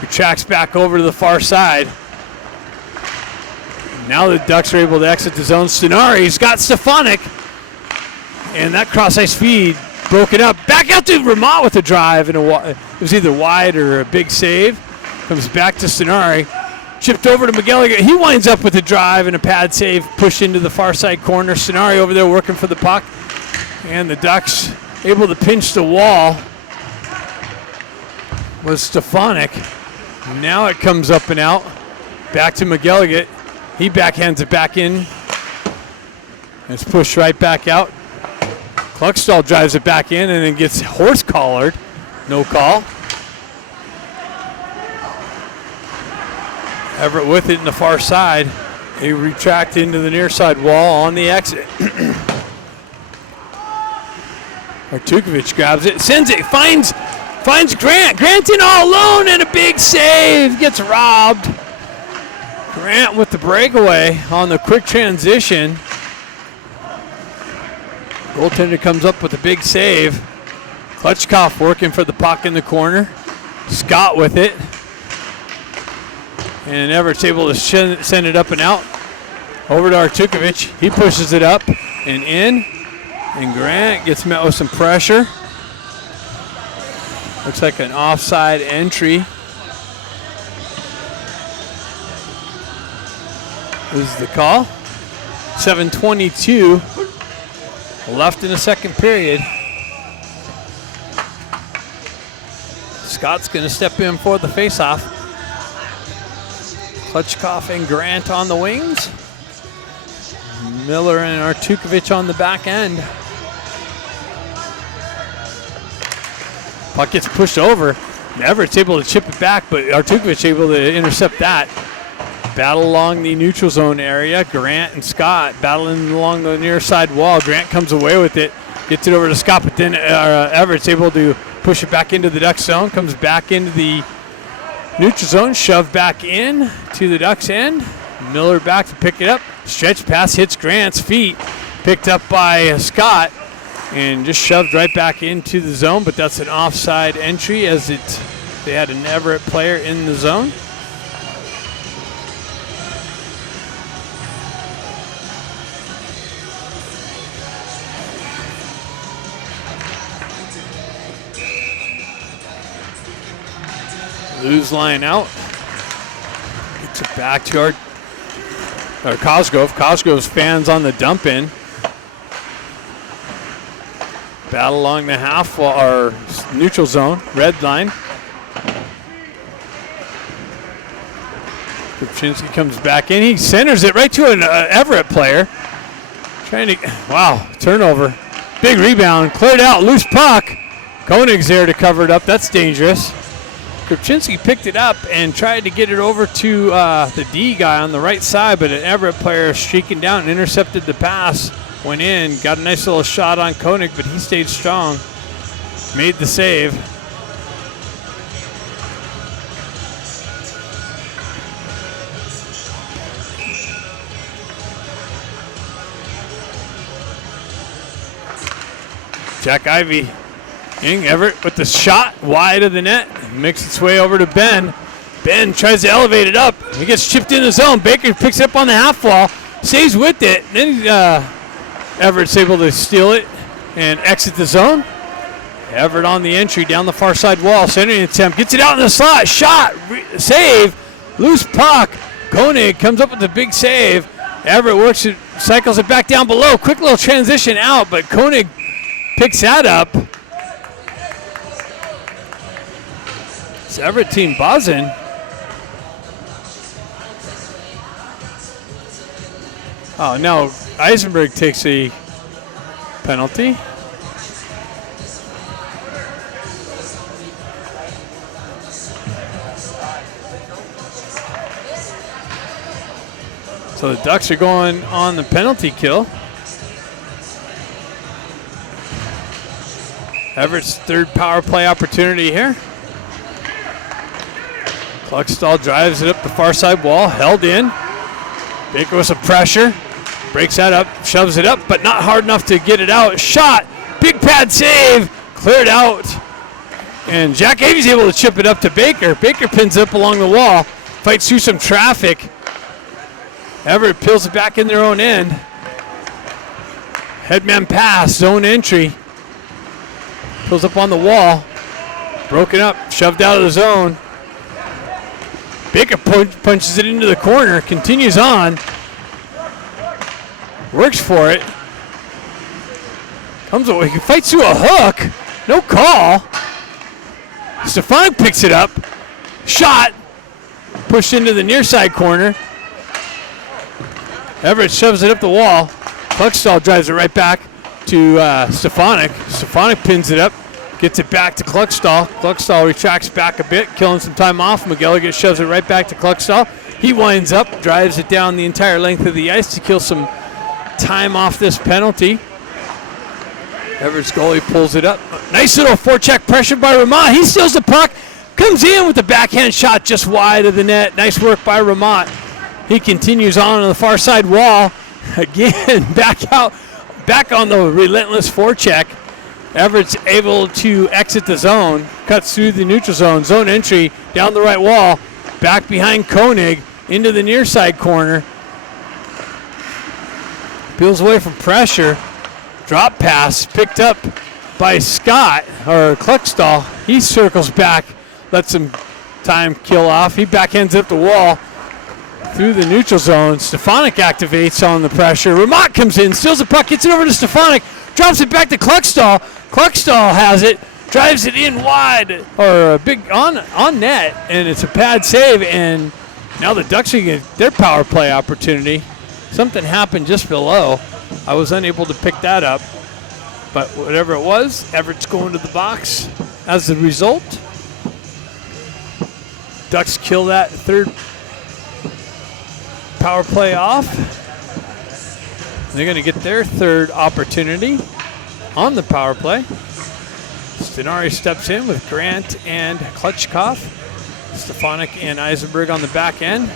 Retracts back over to the far side. Now the Ducks are able to exit the zone. Stenari's got Stefanik. And that cross-ice feed broken up. Back out to Vermont with a drive. And it was either wide or a big save. Comes back to Stenari. Chipped over to McGilligan. He winds up with a drive and a pad save. Pushed into the far side corner. Stenari over there working for the puck. And the Ducks able to pinch the wall with Stefanik. Now it comes up and out. Back to McGilligan. He backhands it back in. It's pushed right back out. Kluckstall drives it back in and then gets horse collared. No call. Everitt with it in the far side. They retract into the near side wall on the exit. Artukovic grabs it, sends it, finds Grant. Grant's in all alone and a big save. Gets robbed. Grant with the breakaway on the quick transition. Goaltender comes up with a big save. Klutchkov working for the puck in the corner. Scott with it. And Everett's able to send it up and out. Over to Artukovic. He pushes it up and in. And Grant gets met with some pressure. Looks like an offside entry. This is the call. 7:22 left in the second period. Scott's going to step in for the faceoff. Klutchkov and Grant on the wings. Miller and Artukovic on the back end. Puck gets pushed over. Everett's able to chip it back, but Artukovic able to intercept that. Battle along the neutral zone area. Grant and Scott battling along the near side wall. Grant comes away with it, gets it over to Scott, but then Everett's able to push it back into the Ducks zone, comes back into the neutral zone, shoved back in to the Ducks end. Miller back to pick it up. Stretch pass hits Grant's feet, picked up by Scott, and just shoved right back into the zone, but that's an offside entry as they had an Everitt player in the zone. Lou's line out. Gets it back to our Cosgrove. Cosgrove's fans on the dump in. Battle along the half wall, our neutral zone, red line. Kupczynski comes back in. He centers it right to an Everitt player. Wow, turnover. Big rebound, cleared out, loose puck. Koenig's there to cover it up. That's dangerous. Kupczynski picked it up and tried to get it over to the D guy on the right side, but an Everitt player streaking down and intercepted the pass. Went in, got a nice little shot on Koenig, but he stayed strong. Made the save. Jack Ivey. Everitt with the shot wide of the net. Makes its way over to Ben. Ben tries to elevate it up. He gets chipped in the zone. Baker picks it up on the half wall. Stays with it. Then Everett's able to steal it and exit the zone. Everitt on the entry down the far side wall. Centering attempt. Gets it out in the slot. Shot. Save. Loose puck. Koenig comes up with the big save. Everitt works it, cycles it back down below. Quick little transition out, but Koenig picks that up. It's Everitt team buzzing. Oh, now Eisenberg takes a penalty. So the Ducks are going on the penalty kill. Everett's third power play opportunity here. Kluckstall drives it up the far side wall, held in. Baker with some pressure, breaks that up, shoves it up, but not hard enough to get it out. Shot, big pad save, cleared out. And Jack Avey's able to chip it up to Baker. Baker pins it up along the wall, fights through some traffic. Everitt peels it back in their own end. Headman pass, zone entry. Pulls up on the wall, broken up, shoved out of the zone. Baker punches it into the corner, continues on, works for it, comes away, he fights through a hook, no call. Stefanik picks it up, shot, pushed into the near side corner. Everitt shoves it up the wall. Kluckstall drives it right back to Stefanik. Stefanik pins it up. Gets it back to Kluckstall. Kluckstall retracts back a bit, killing some time off. McGilligan shoves it right back to Kluckstall. He winds up, drives it down the entire length of the ice to kill some time off this penalty. Everett's goalie pulls it up. Nice little forecheck pressure by Ramat. He steals the puck, comes in with the backhand shot just wide of the net. Nice work by Ramat. He continues on the far side wall. Again, back on the relentless forecheck. Everett's able to exit the zone, cuts through the neutral zone, zone entry, down the right wall, back behind Koenig, into the near side corner. Peels away from pressure. Drop pass picked up by Scott, or Kluckstall. He circles back, lets some time kill off. He backhands up the wall through the neutral zone. Stefanik activates on the pressure. Ramat comes in, steals the puck, gets it over to Stefanik, drops it back to Kluckstall. Kluckstall has it, drives it in wide, or a big on net, and it's a pad save, and now the Ducks are going to get their power play opportunity. Something happened just below. I was unable to pick that up, but whatever it was, Everett's going to the box. As a result, Ducks kill that third power play off. They're going to get their third opportunity on the power play. Stenari steps in with Grant and Klutchkov. Stefanik and Eisenberg on the back end.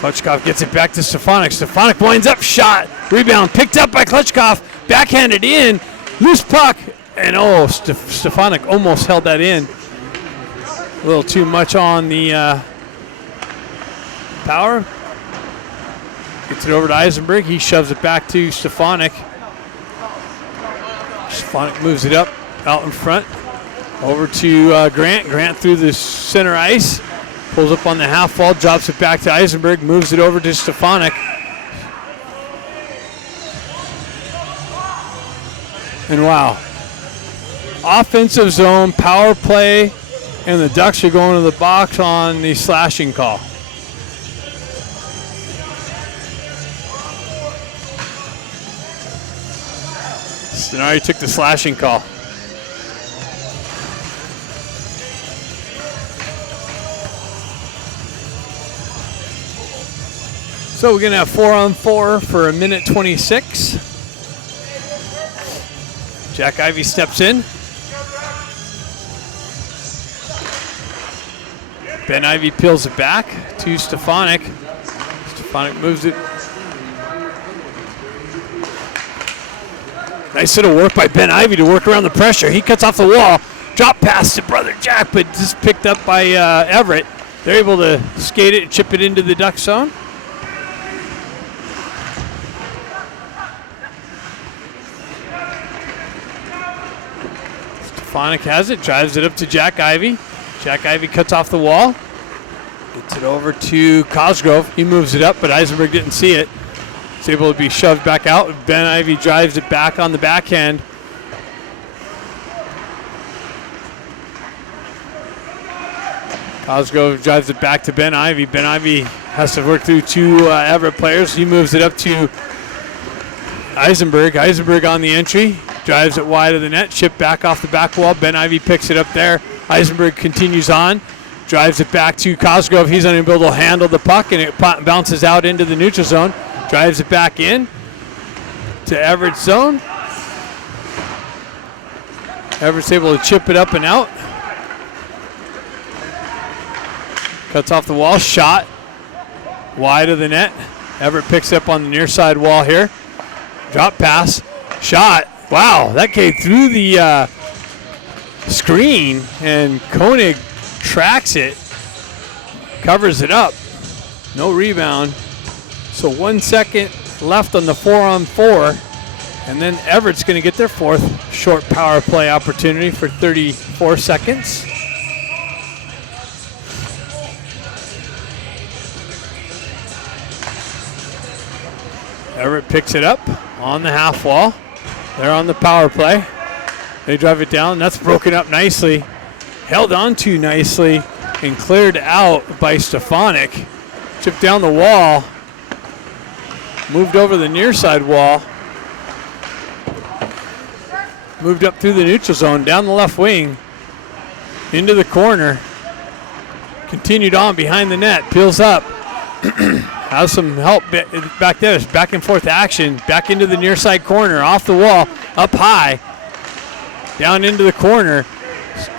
Klutchkov gets it back to Stefanik. Stefanik winds up, shot, rebound, picked up by Klutchkov, backhanded in, loose puck, and Stefanik almost held that in. A little too much on the power. Gets it over to Eisenberg. He shoves it back to Stefanik. Stefanik moves it up out in front. Over to Grant. Grant through the center ice. Pulls up on the half wall, drops it back to Eisenberg, moves it over to Stefanik. And wow. Offensive zone, power play, and the Ducks are going to the box on the slashing call. Stenari took the slashing call. So we're going to have 4-on-4 for 1:26. Jack Ivey steps in. Ben Ivey peels it back to Stefanik. Stefanik moves it. Nice little work by Ben Ivey to work around the pressure. He cuts off the wall. Drop pass to brother Jack, but just picked up by Everitt. They're able to skate it and chip it into the Duck zone. Stefanik has it, drives it up to Jack Ivey. Jack Ivey cuts off the wall. Gets it over to Cosgrove. He moves it up, but Eisenberg didn't see it. It's able to be shoved back out. Ben Ivey drives it back on the backhand. Cosgrove drives it back to Ben Ivey. Ben Ivey has to work through two Everett players. He moves it up to Eisenberg. Eisenberg on the entry. Drives it wide of the net. Chip back off the back wall. Ben Ivey picks it up there. Eisenberg continues on. Drives it back to Cosgrove. He's unable to handle the puck, and it bounces out into the neutral zone. Drives it back in to Everett's zone. Everett's able to chip it up and out. Cuts off the wall. Shot wide of the net. Everitt picks up on the near side wall here. Drop pass. Shot. Wow, that came through the screen, and Koenig tracks it, covers it up. No rebound. So 1 second left on the 4-on-4, and then Everett's going to get their fourth short power play opportunity for 34 seconds. Everitt picks it up on the half wall. They're on the power play. They drive it down. That's broken up nicely. Held on to nicely and cleared out by Stefanik. Chipped down the wall. Moved over the near side wall. Moved up through the neutral zone, down the left wing, into the corner. Continued on behind the net. Peels up. Has some help back there. It's back and forth action. Back into the near side corner. Off the wall. Up high. Down into the corner.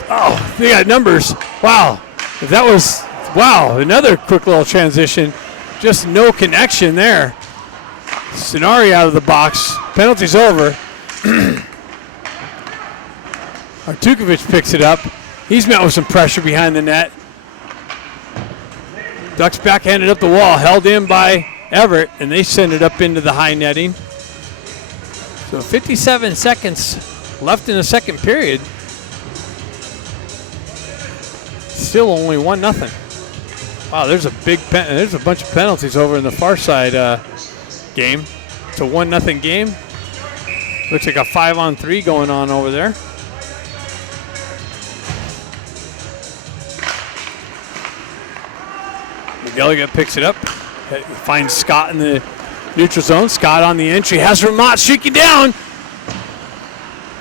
Oh, they got numbers. Wow. If that was, wow, another quick little transition. Just no connection there. Stenari out of the box. Penalty's over. Artukovic picks it up. He's met with some pressure behind the net. Ducks backhanded up the wall, held in by Everitt, and they send it up into the high netting. So 57 seconds left in the second period. still only 1-0. Wow, there's a there's a bunch of penalties over in the far side game. It's a 1-0 game. Looks like a 5-on-3 going on over there. McGilligan picks it up, finds Scott in the neutral zone. Scott on the entry, has Ramat streaking down.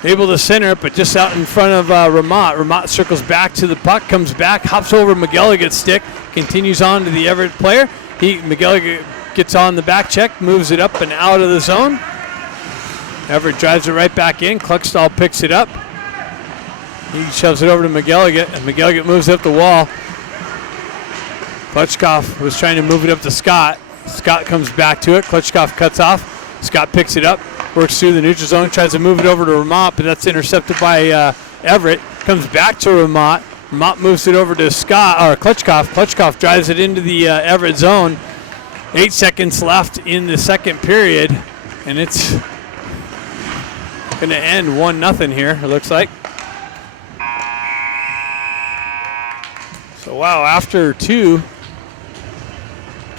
Able to center it, but just out in front of Ramat. Ramat circles back to the puck, comes back, hops over McGilligan's stick, continues on to the Everitt player. McGilligan gets on the back check, moves it up and out of the zone. Everitt drives it right back in. Kluckstall picks it up. He shoves it over to McGilligan, and McGilligan moves up the wall. Klutchkov was trying to move it up to Scott. Scott comes back to it. Klutchkov cuts off. Scott picks it up, works through the neutral zone, tries to move it over to Ramat, but that's intercepted by Everitt. Comes back to Ramat. Ramat moves it over to Klutchkov. Klutchkov drives it into the Everitt zone. 8 seconds left in the second period, and it's going to end 1-0 here, it looks like. So, wow, after 2,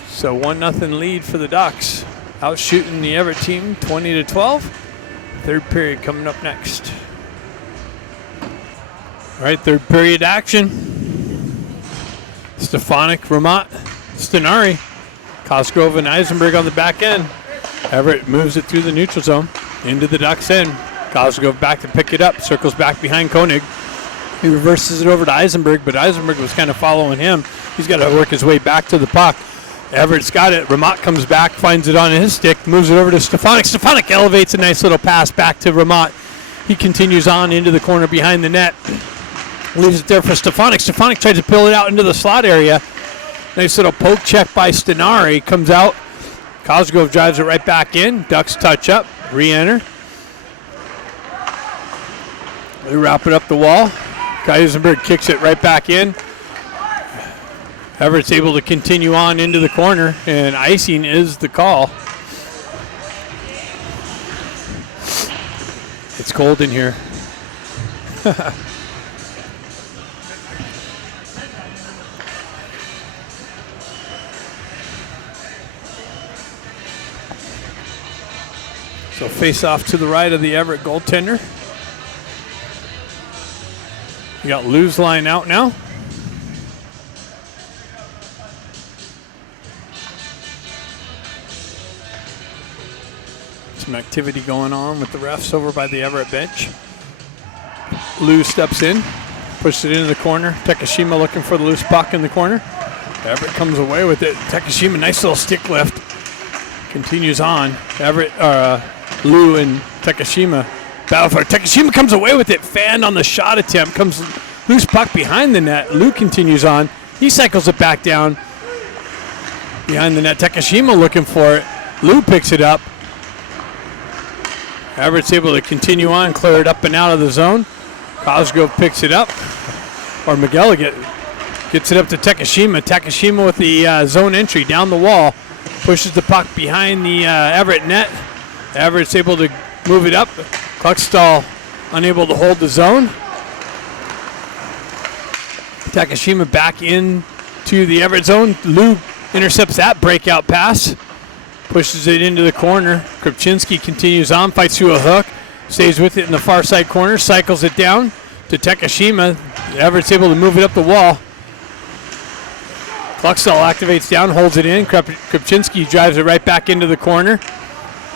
so 1-0 lead for the Ducks. Out shooting the Everitt team 20-12. Third period coming up next. All right, third period action. Stefanik, Ramat, Stenari, Cosgrove and Eisenberg on the back end. Everitt moves it through the neutral zone into the Ducks end. Cosgrove back to pick it up, circles back behind Koenig. He reverses it over to Eisenberg, but Eisenberg was kind of following him. He's got to work his way back to the puck. Everitt's got it. Ramat comes back, finds it on his stick, moves it over to Stefanik. Stefanik elevates a nice little pass back to Ramat. He continues on into the corner behind the net. Leaves it there for Stefanik. Stefanik tries to pull it out into the slot area. Nice little poke check by Stenari. Comes out. Cosgrove drives it right back in. Ducks touch up. Re-enter. They wrap it up the wall. Eisenberg kicks it right back in. Everitt's able to continue on into the corner, and icing is the call. It's cold in here. So face off to the right of the Everitt goaltender. You got Lou's line out now. Some activity going on with the refs over by the Everitt bench. Lou steps in, pushes it into the corner. Takashima looking for the loose puck in the corner. Everitt comes away with it. Takashima, nice little stick lift. Continues on. Lou and Takashima battle for it. Takashima comes away with it. Fanned on the shot attempt. Comes loose puck behind the net. Lou continues on. He cycles it back down behind the net. Takashima looking for it. Lou picks it up. Everitt's able to continue on, clear it up and out of the zone. Cosgrove picks it up. Or McGilligan gets it up to Takashima. Takashima with the zone entry down the wall. Pushes the puck behind the Everitt net. Everitt's able to move it up. Kluckstall unable to hold the zone. Takashima back in to the Everitt zone. Lou intercepts that breakout pass. Pushes it into the corner. Krupczynski continues on, fights through a hook. Stays with it in the far side corner. Cycles it down to Takashima. Everett's able to move it up the wall. Kluckstall activates down, holds it in. Krupczynski drives it right back into the corner.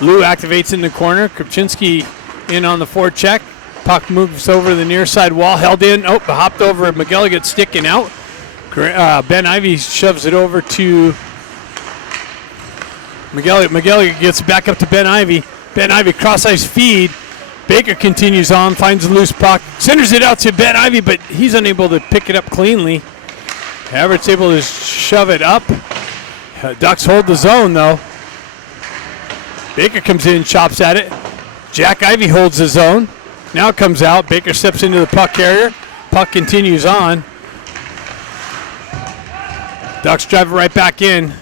Lou activates in the corner. Krupczynski in on the forecheck. Puck moves over the near side wall. Held in. Oh, hopped over. McGilligan sticking out. Ben Ivy shoves it over to McGilligan gets back up to Ben Ivy. Ben Ivy cross-ice feed. Baker continues on, finds a loose puck. Centers it out to Ben Ivy, but he's unable to pick it up cleanly. Everett's able to shove it up. Ducks hold the zone, though. Baker comes in, chops at it. Jack Ivy holds the zone. Now it comes out. Baker steps into the puck carrier. Puck continues on. Ducks drive it right back in.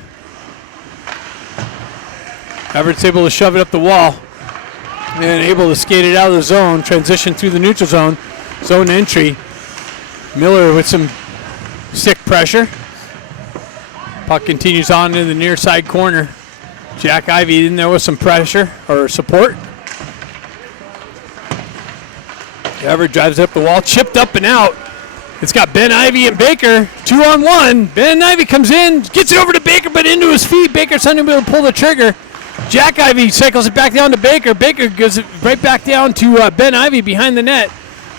Everett's able to shove it up the wall and able to skate it out of the zone, transition through the neutral zone, zone entry. Miller with some Stick pressure. Puck continues on in the near side corner. Jack Ivey in there with some pressure or support. Everett drives up the wall, chipped up and out. It's got Ben Ivey and Baker, 2-on-1. Ben Ivey comes in, gets it over to Baker, but into his feet. Baker's unable to pull the trigger. Jack Ivey cycles it back down to Baker. Baker goes right back down to Ben Ivey behind the net.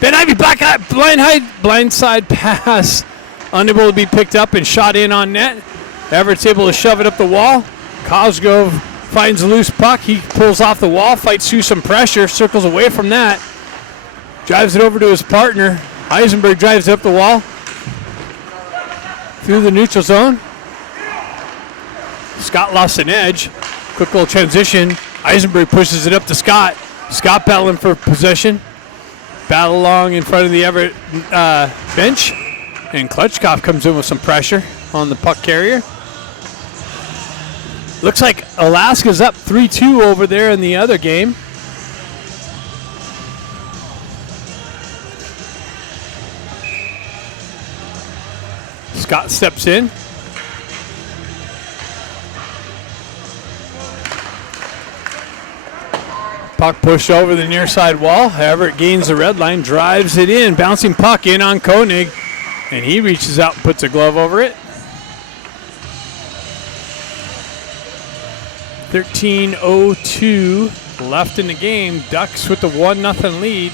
Ben Ivey blindside pass, unable to be picked up and shot in on net. Everett's able to shove it up the wall. Cosgrove finds a loose puck. He pulls off the wall, fights through some pressure, circles away from that. Drives it over to his partner. Eisenberg drives it up the wall. Through the neutral zone. Scott lost an edge. Quick little transition. Eisenberg pushes it up to Scott. Scott battling for possession. Battle along in front of the Everett bench. And Klutchkov comes in with some pressure on the puck carrier. Looks like Alaska's up 3-2 over there in the other game. Scott steps in. Puck pushed over the near side wall. Everett gains the red line, drives it in. Bouncing puck in on Koenig. And he reaches out and puts a glove over it. 13:02 left in the game. Ducks with the 1-0 lead.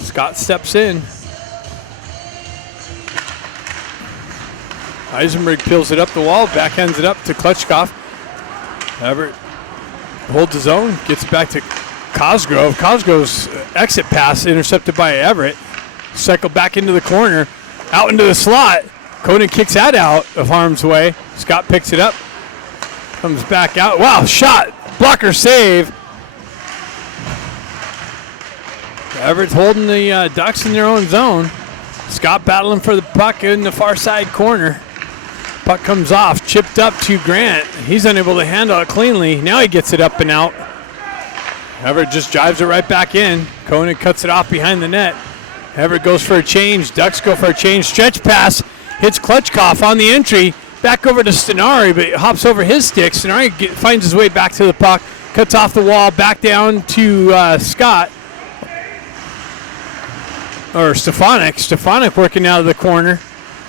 Scott steps in. Eisenberg peels it up the wall, backhands it up to Klutchkov. Everett holds his own, gets it back to Cosgrove. Cosgrove's exit pass intercepted by Everett. Cycle back into the corner, out into the slot. Koenig kicks that out of harm's way. Scott picks it up, comes back out. Wow, shot, blocker save. Everett's holding the Ducks in their own zone. Scott battling for the puck in the far side corner. Puck comes off, chipped up to Grant. He's unable to handle it cleanly. Now he gets it up and out. Everett just drives it right back in. Koenig cuts it off behind the net. Everett goes for a change. Ducks go for a change. Stretch pass. Hits Klutchkov on the entry. Back over to Stenari, but it hops over his stick. Stenari finds his way back to the puck. Cuts off the wall. Back down to Scott. Or Stefanik. Stefanik working out of the corner.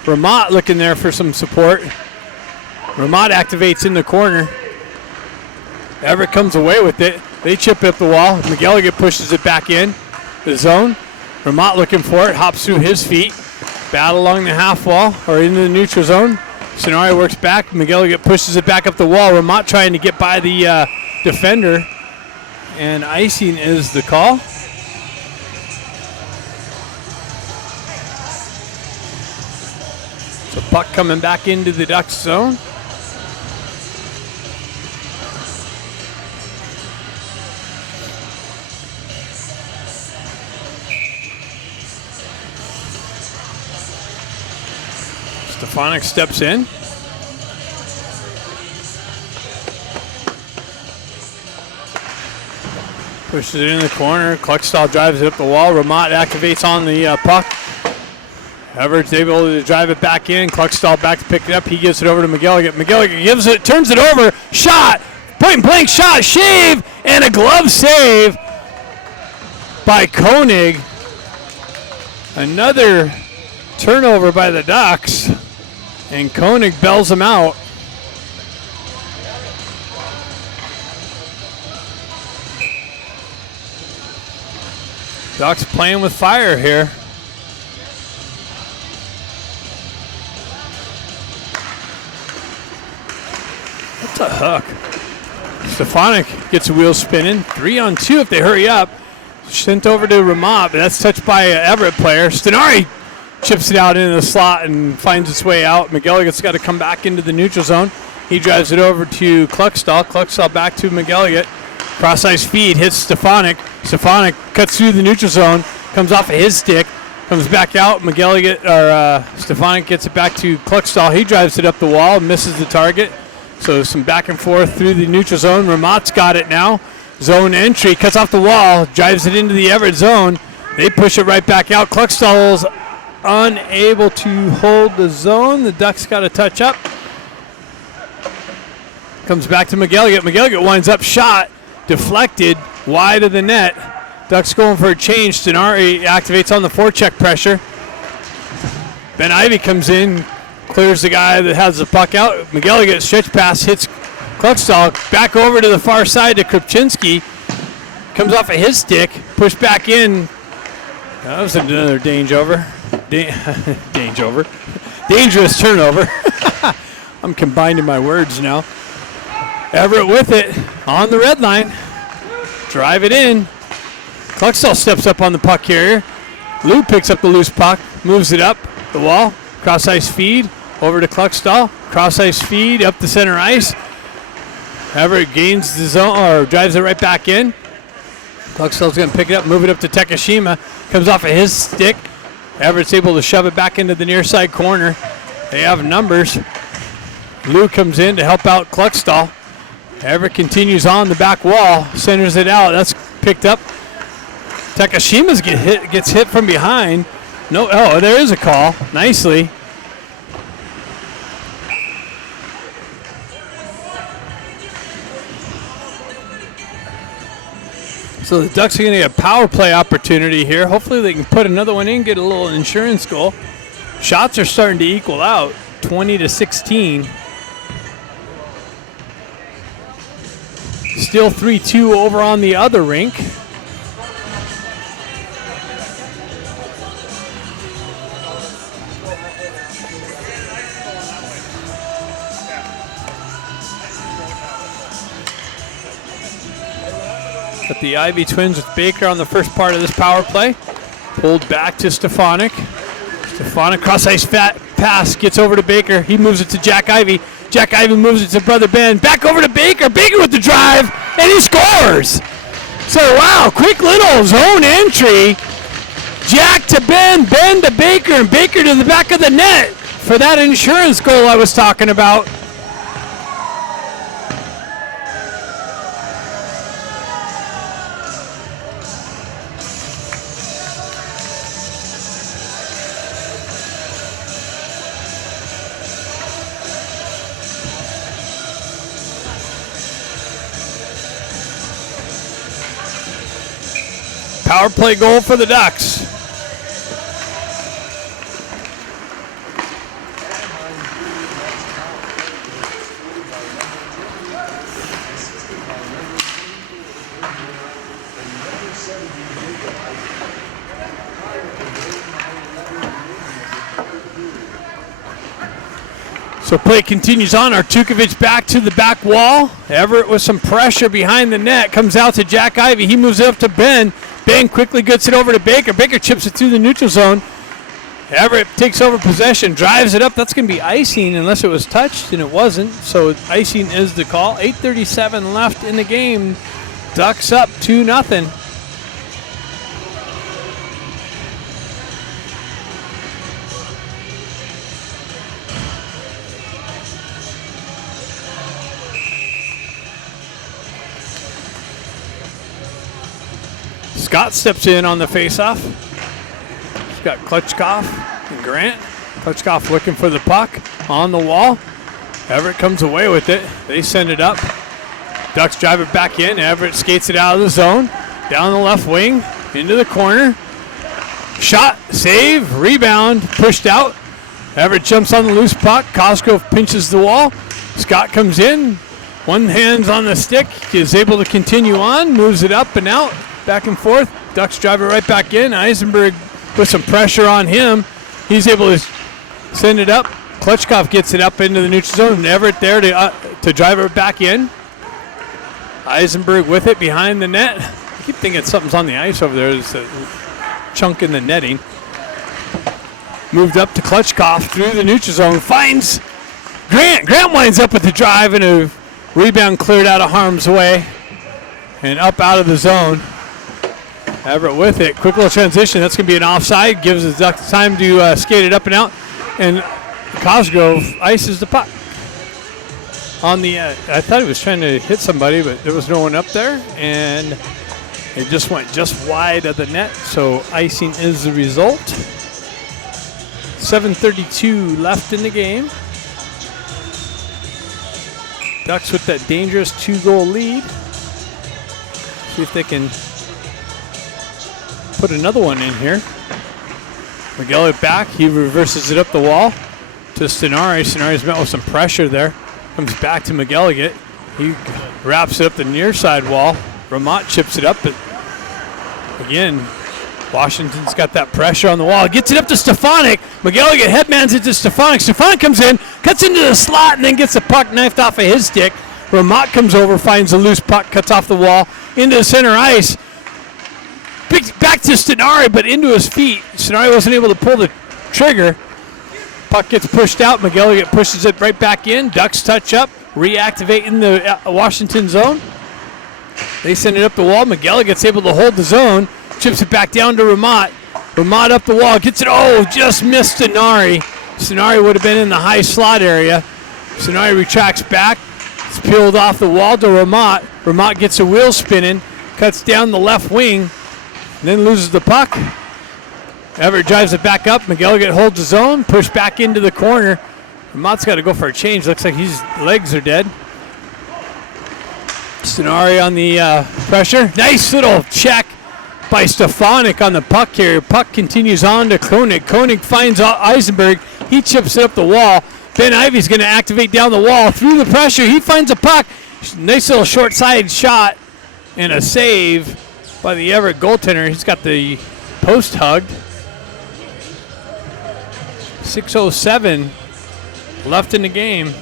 Ramat looking there for some support. Ramat activates in the corner. Everett comes away with it. They chip up the wall. McGilligan pushes it back in the zone. Ramat looking for it. Hops through his feet. Battle along the half wall or into the neutral zone. Sonari works back. McGilligan pushes it back up the wall. Ramat trying to get by the defender. And icing is the call. So puck coming back into the Ducks zone. Stefanik steps in. Pushes it in the corner. Kluckstall drives it up the wall. Ramat activates on the puck. Everett's able to drive it back in. Kluckstall back to pick it up. He gives it over to McGilligan. McGilligan gives it, turns it over. Shot! Point blank shot. Shave! And a glove save by Koenig. Another turnover by the Ducks. And Koenig bells him out. Ducks playing with fire here. What's a hook? Stefanik gets the wheels spinning. 3-on-2 if they hurry up. Sent over to Ramat, but that's touched by an Everett player. Stenari chips it out into the slot and finds its way out. McGilligan's got to come back into the neutral zone. He drives it over to Kluckstall. Kluckstall back to McGilligan. Cross-ice feed hits Stefanik. Stefanik cuts through the neutral zone, comes off of his stick, comes back out. Stefanik gets it back to Kluckstall. He drives it up the wall, misses the target. So some back and forth through the neutral zone. Ramat's got it now. Zone entry, cuts off the wall, drives it into the Everett zone. They push it right back out. Cluckstall's unable to hold the zone. The Ducks got a touch up. Comes back to McGilligan. McGilligan winds up shot. Deflected wide of the net. Ducks going for a change. Denari activates on the forecheck pressure. Ben Ivy comes in, clears the guy that has the puck out. McGilligan stretch pass, hits Cluckstall. Back over to the far side to Krupczynski. Comes off of his stick, pushed back in. That was another dangerover. Dangerous turnover. I'm combining my words now. Everitt with it on the red line. Drive it in. Cluckstall steps up on the puck carrier. Lou picks up the loose puck, moves it up the wall. Cross ice feed over to Cluckstall. Cross ice feed up the center ice. Everitt gains the zone or drives it right back in. Cluckstall's going to pick it up, move it up to Takashima. Comes off of his stick. Everett's able to shove it back into the near side corner. They have numbers. Lou comes in to help out Cluckstall. Everitt continues on the back wall, centers it out. That's picked up. Takashima's gets hit from behind. No, oh, there is a call. Nicely. So the Ducks are going to get a power play opportunity here. Hopefully they can put another one in, get a little insurance goal. Shots are starting to equal out, 20-16. Still 3-2 over on the other rink. Got the Ivy Twins with Baker on the first part of this power play. Pulled back to Stefanik. Stefanik cross ice pass, gets over to Baker. He moves it to Jack Ivy. Jack Ivy moves it to Brother Ben. Back over to Baker. Baker with the drive, and he scores. So, wow, quick little zone entry. Jack to Ben, Ben to Baker, and Baker to the back of the net for that insurance goal I was talking about. Power play goal for the Ducks. So play continues on. Artukovic back to the back wall. Everitt with some pressure behind the net. Comes out to Jack Ivy. He moves it up to Ben. Ben quickly gets it over to Baker. Baker chips it through the neutral zone. Everitt takes over possession, drives it up. That's going to be icing unless it was touched, and it wasn't. So icing is the call. 8:37 left in the game. Ducks up 2-0. Scott steps in on the faceoff. He's got Klutchkov and Grant. Klutchkov looking for the puck on the wall. Everitt comes away with it. They send it up. Ducks drive it back in. Everitt skates it out of the zone. Down the left wing, into the corner. Shot, save, rebound, pushed out. Everitt jumps on the loose puck. Cosgrove pinches the wall. Scott comes in. One hand's on the stick. He is able to continue on. Moves it up and out. Back and forth. Ducks drive it right back in. Eisenberg with some pressure on him. He's able to send it up. Klutchkov gets it up into the neutral zone. Everitt there to drive it back in. Eisenberg with it behind the net. I keep thinking something's on the ice over there. There's a chunk in the netting. Moved up to Klutchkov through the neutral zone. Finds Grant. Grant winds up with the drive and a rebound cleared out of harm's way. And up out of the zone. Everitt with it. Quick little transition. That's going to be an offside. Gives the Ducks time to skate it up and out. And Cosgrove ices the puck. On the, I thought he was trying to hit somebody, but there was no one up there. And It just went just wide of the net, so icing is the result. 7:32 left in the game. Ducks with that dangerous 2-goal lead. See if they can put another one in here. McGilligan back. He reverses it up the wall to Stenari. Stenari's met with some pressure there. Comes back to McGilligan. He wraps it up the near side wall. Vermont chips it up, but again, Washington's got that pressure on the wall. Gets it up to Stefanik. McGilligan headmans it to Stefanik. Stefanik comes in, cuts into the slot, and then gets the puck knifed off of his stick. Vermont comes over, finds a loose puck, cuts off the wall, into the center ice. Back to Stenari, but into his feet. Stenari wasn't able to pull the trigger. Puck gets pushed out. McGilligan pushes it right back in. Ducks touch up, reactivate in the Washington zone. They send it up the wall. McGilligan gets able to hold the zone, chips it back down to Vermont. Vermont up the wall, gets it. Oh, just missed Stenari. Stenari would have been in the high slot area. Stenari retracts back. It's peeled off the wall to Vermont. Vermont gets a wheel spinning, cuts down the left wing, and then loses the puck. Everitt drives it back up. McGilligan holds his own, pushed back into the corner. Vermont's got to go for a change. Looks like his legs are dead. Stenari on the pressure. Nice little check by Stefanik on the puck carrier. Puck continues on to Koenig. Koenig finds Eisenberg. He chips it up the wall. Ben Ivey's going to activate down the wall. Through the pressure, he finds a puck. Nice little short-sided shot and a save by the Everitt goaltender. He's got the post hugged. 6:07 left in the game.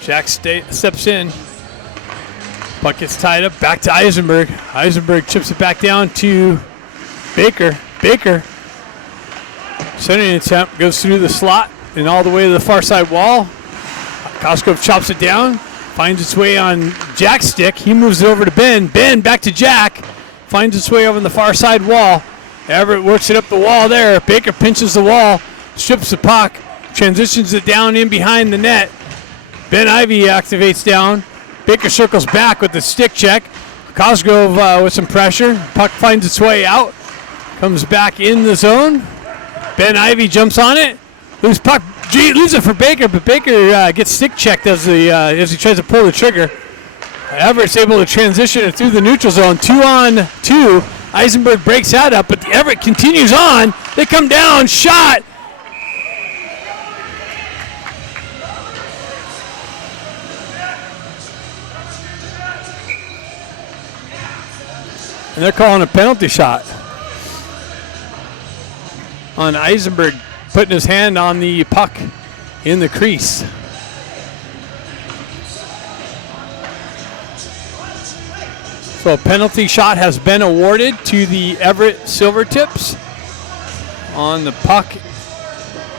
Jack steps in. Puck gets tied up. Back to Eisenberg. Eisenberg chips it back down to Baker. Baker. Centering attempt goes through the slot and all the way to the far side wall. Cosgrove chops it down. Finds its way on Jack's stick. He moves it over to Ben. Ben back to Jack. Finds its way over on the far side wall. Everitt works it up the wall there. Baker pinches the wall. Strips the puck. Transitions it down in behind the net. Ben Ivey activates down. Baker circles back with the stick check. Cosgrove with some pressure. Puck finds its way out. Comes back in the zone. Ben Ivey jumps on it. Loose puck. Lose it for Baker, but Baker gets stick checked as he tries to pull the trigger. Everett's able to transition it through the neutral zone. 2-on-2. Eisenberg breaks that up, but Everitt continues on. They come down. Shot. And they're calling a penalty shot on Eisenberg, putting his hand on the puck in the crease. So a penalty shot has been awarded to the Everitt Silvertips on the puck,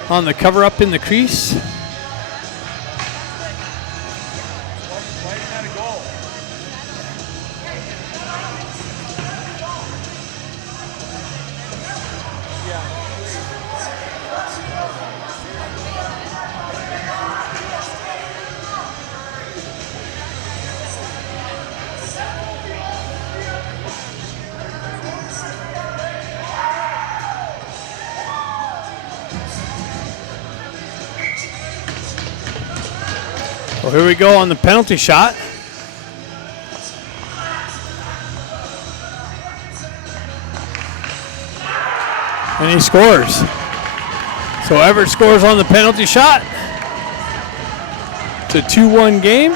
on the cover up in the crease. Well, here we go on the penalty shot. And he scores. So Everitt scores on the penalty shot. It's a 2-1 game.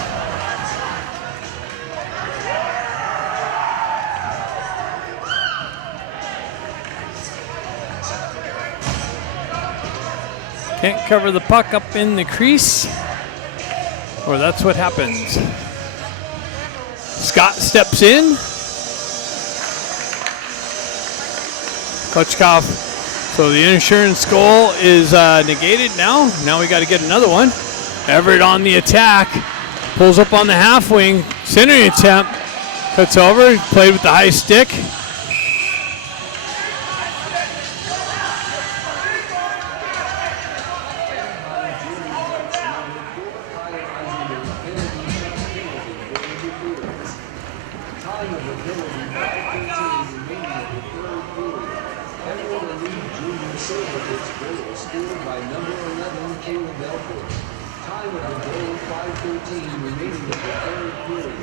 Can't cover the puck up in the crease. Or that's what happens. Scott steps in. Klutchkov. So the insurance goal is negated now. Now we got to get another one. Everitt on the attack. Pulls up on the half wing. Centering attempt. Cuts over. Played with the high stick. with 5:13 remaining of the third period. Everett Elite Junior Silver Hits goal scored by number 11, Caleb Elford. Time of the goal, 5:13 remaining of the third period.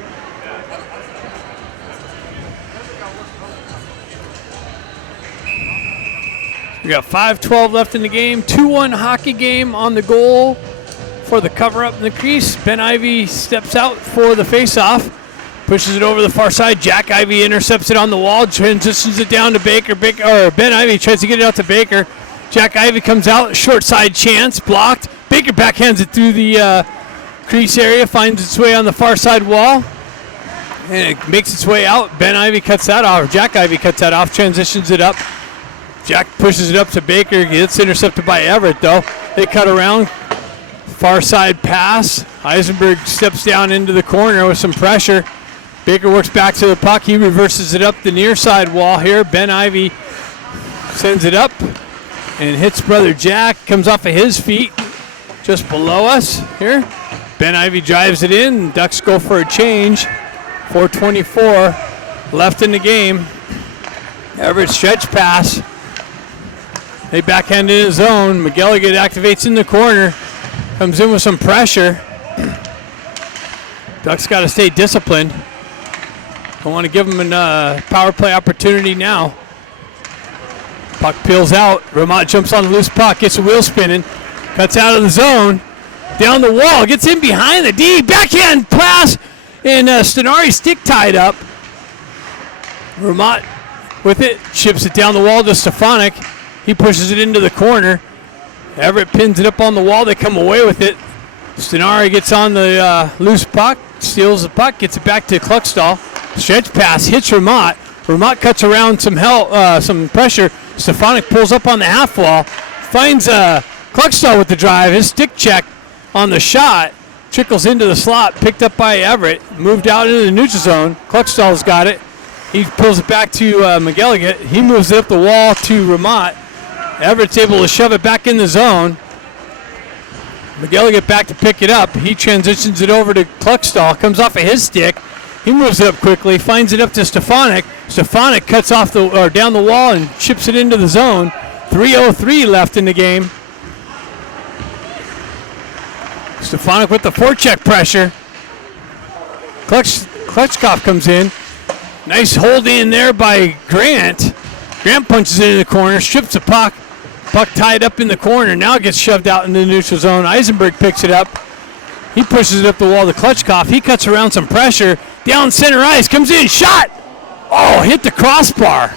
We got 5:12 left in the game. 2-1 hockey game on the goal for the cover up in the crease. Ben Ivy steps out for the face-off. Pushes it over the far side. Jack Ivy intercepts it on the wall. Transitions it down to Baker. Ben Ivy tries to get it out to Baker. Jack Ivy comes out. Short side chance. Blocked. Baker backhands it through the crease area. Finds its way on the far side wall. And it makes its way out. Ben Ivy cuts that off. Jack Ivy cuts that off. Transitions it up. Jack pushes it up to Baker. Gets intercepted by Everitt, though. They cut around. Far side pass. Eisenberg steps down into the corner with some pressure. Baker works back to the puck. He reverses it up the near side wall here. Ben Ivy sends it up and hits brother Jack. Comes off of his feet just below us here. Ben Ivy drives it in. Ducks go for a change. 4:24 left in the game. Everett stretch pass. They backhand in his zone. McGilligan activates in the corner. Comes in with some pressure. Ducks got to stay disciplined. Don't want to give him a power play opportunity now. Puck peels out. Ramot jumps on the loose puck. Gets a wheel spinning. Cuts out of the zone. Down the wall. Gets in behind the D. Backhand pass. And Stenari stick tied up. Ramot with it. Chips it down the wall to Stefanik. He pushes it into the corner. Everett pins it up on the wall. They come away with it. Stenari gets on the loose puck. Steals the puck. Gets it back to Kluckstall. Stretch pass. Hits Ramot. Ramot cuts around some pressure. Stefanik pulls up on the half wall. Finds Kluckstall with the drive. His stick check on the shot. Trickles into the slot. Picked up by Everett. Moved out into the neutral zone. Kluckstall's got it. He pulls it back to McGilligan. He moves it up the wall to Ramot. Everett's able to shove it back in the zone. McGilligan back to pick it up. He transitions it over to Kluckstall. Comes off of his stick. He moves it up quickly. Finds it up to Stefanik. Stefanik cuts off down the wall and chips it into the zone. 3:03 left in the game. Stefanik with the forecheck pressure. Klutchkov comes in. Nice hold in there by Grant. Grant punches it in the corner, strips the puck. Puck tied up in the corner. Now it gets shoved out into the neutral zone. Eisenberg picks it up. He pushes it up the wall to Klutchkov. He cuts around some pressure. Down center ice. Comes in. Shot. Oh, hit the crossbar.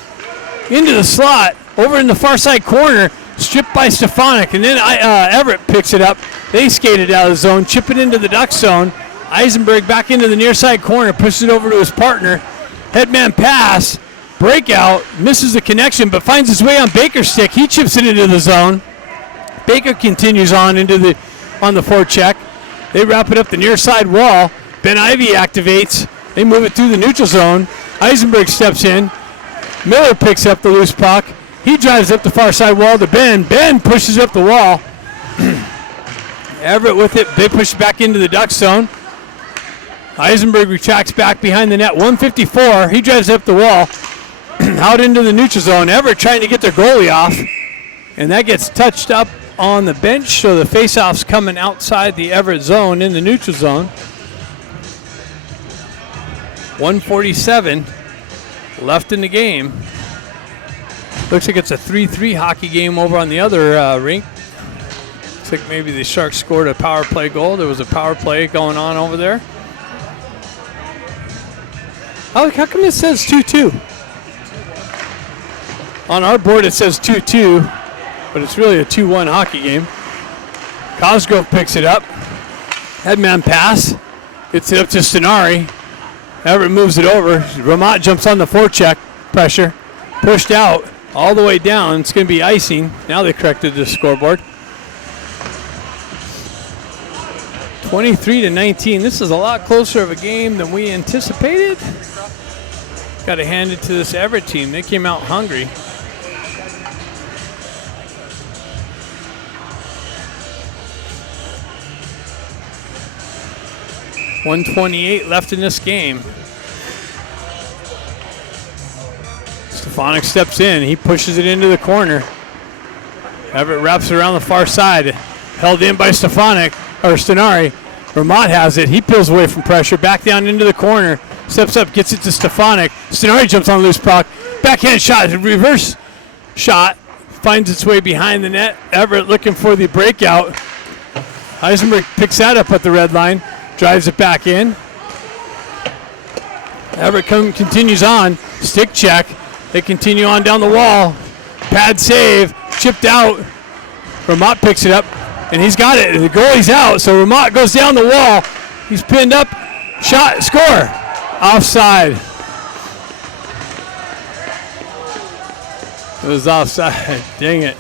Into the slot. Over in the far side corner. Stripped by Stefanik. And then Everett picks it up. They skate it out of the zone. Chip it into the Duck zone. Eisenberg back into the near side corner. Pushes it over to his partner. Headman pass. Breakout. Misses the connection, but finds his way on Baker's stick. He chips it into the zone. Baker continues on the forecheck. They wrap it up the near side wall. Ben Ivy activates. They move it through the neutral zone. Eisenberg steps in. Miller picks up the loose puck. He drives up the far side wall to Ben. Ben pushes up the wall. Everett with it. They push it back into the Duck zone. Eisenberg retracts back behind the net. 154. He drives up the wall. Out into the neutral zone. Everett trying to get their goalie off. And that gets touched up on the bench. So the faceoff's coming outside the Everett zone in the neutral zone. 147 left in the game. Looks like it's a 3-3 hockey game over on the other rink. Looks like maybe the Sharks scored a power play goal. There was a power play going on over there. How come it says 2-2? On our board it says 2-2, but it's really a 2-1 hockey game. Cosgrove picks it up. Headman pass. Gets it up to Stenari. Everett moves it over. Ramot jumps on the forecheck. Pressure. Pushed out all the way down. It's going to be icing. Now they corrected the scoreboard. 23-19. This is a lot closer of a game than we anticipated. Got to hand it to this Everett team. They came out hungry. .128 left in this game. Stefanik steps in. He pushes it into the corner. Everitt wraps it around the far side. Held in by Stefanik, or Stenari. Vermont has it. He peels away from pressure. Back down into the corner. Steps up, gets it to Stefanik. Stenari jumps on loose puck. Backhand shot, reverse shot. Finds its way behind the net. Everitt looking for the breakout. Eisenberg picks that up at the red line. Drives it back in. Everitt continues on. Stick check. They continue on down the wall. Pad save. Chipped out. Vermont picks it up. And he's got it. The goalie's out. So Vermont goes down the wall. He's pinned up. Shot. Score. Offside. It was offside. Dang it.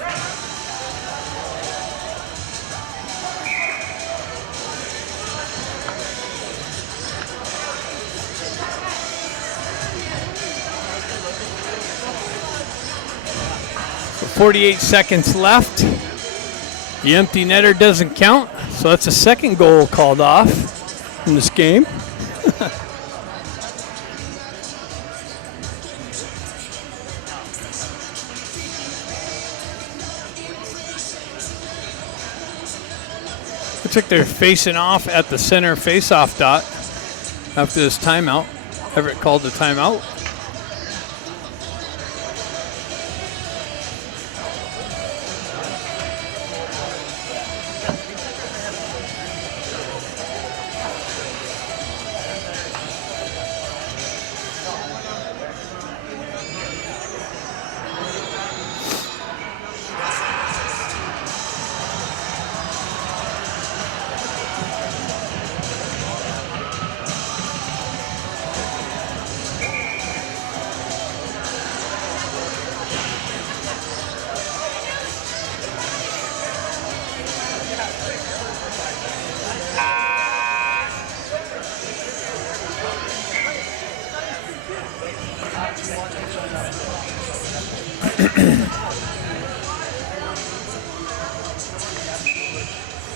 So 48 seconds left. The empty netter doesn't count. So that's a second goal called off in this game. Looks like they're facing off at the center face-off dot after this timeout. Everitt called the timeout.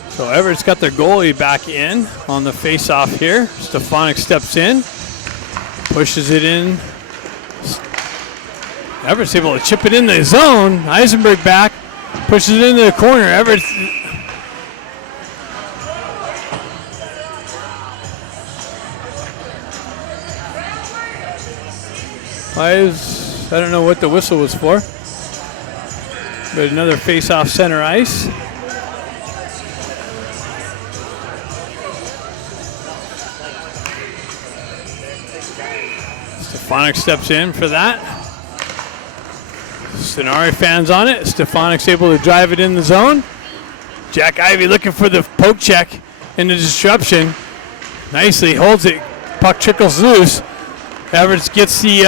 So Everett's got their goalie back in on the face-off here. Stefanik steps in, pushes it in. Everett's able to chip it in the zone. Eisenberg back, pushes it into the corner. Everett. I don't know what the whistle was for, but another face-off center ice. Stefanik steps in for that. Stenari fans on it. Stefanik's able to drive it in the zone. Jack Ivey looking for the poke check in the disruption. Nicely holds it. Puck trickles loose. Everitt gets the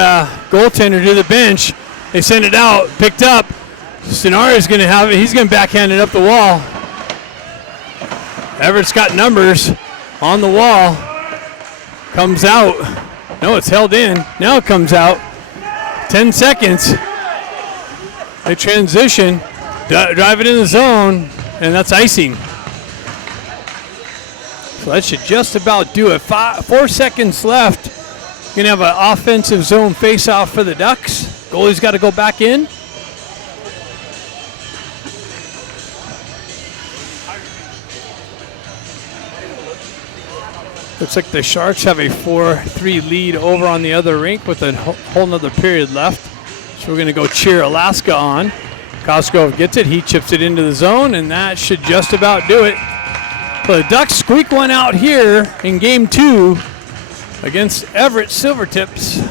goaltender to the bench. They send it out. Picked up. Stenari's going to have it. He's going to backhand it up the wall. Everett's got numbers on the wall. Comes out. No, it's held in. Now it comes out. 10 seconds. They transition, drive it in the zone, and that's icing. So that should just about do it. 4 seconds left. You're going to have an offensive zone face-off for the Ducks. Goalie's got to go back in. Looks like the Sharks have a 4-3 lead over on the other rink with a whole nother period left. So we're going to go cheer Alaska on. Cosgrove gets it. He chips it into the zone, and that should just about do it. So the Ducks squeak one out here in Game 2 against Everitt Silvertips.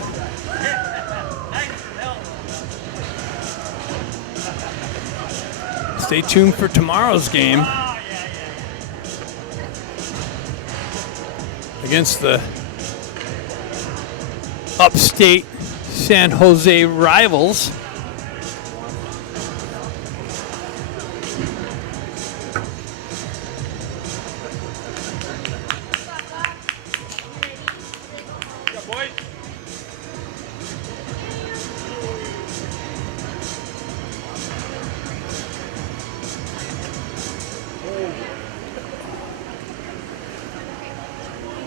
Stay tuned for tomorrow's game against the upstate San Jose rivals.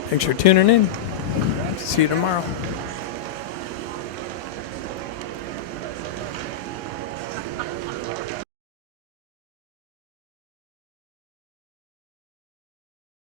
Thanks for tuning in. See you tomorrow.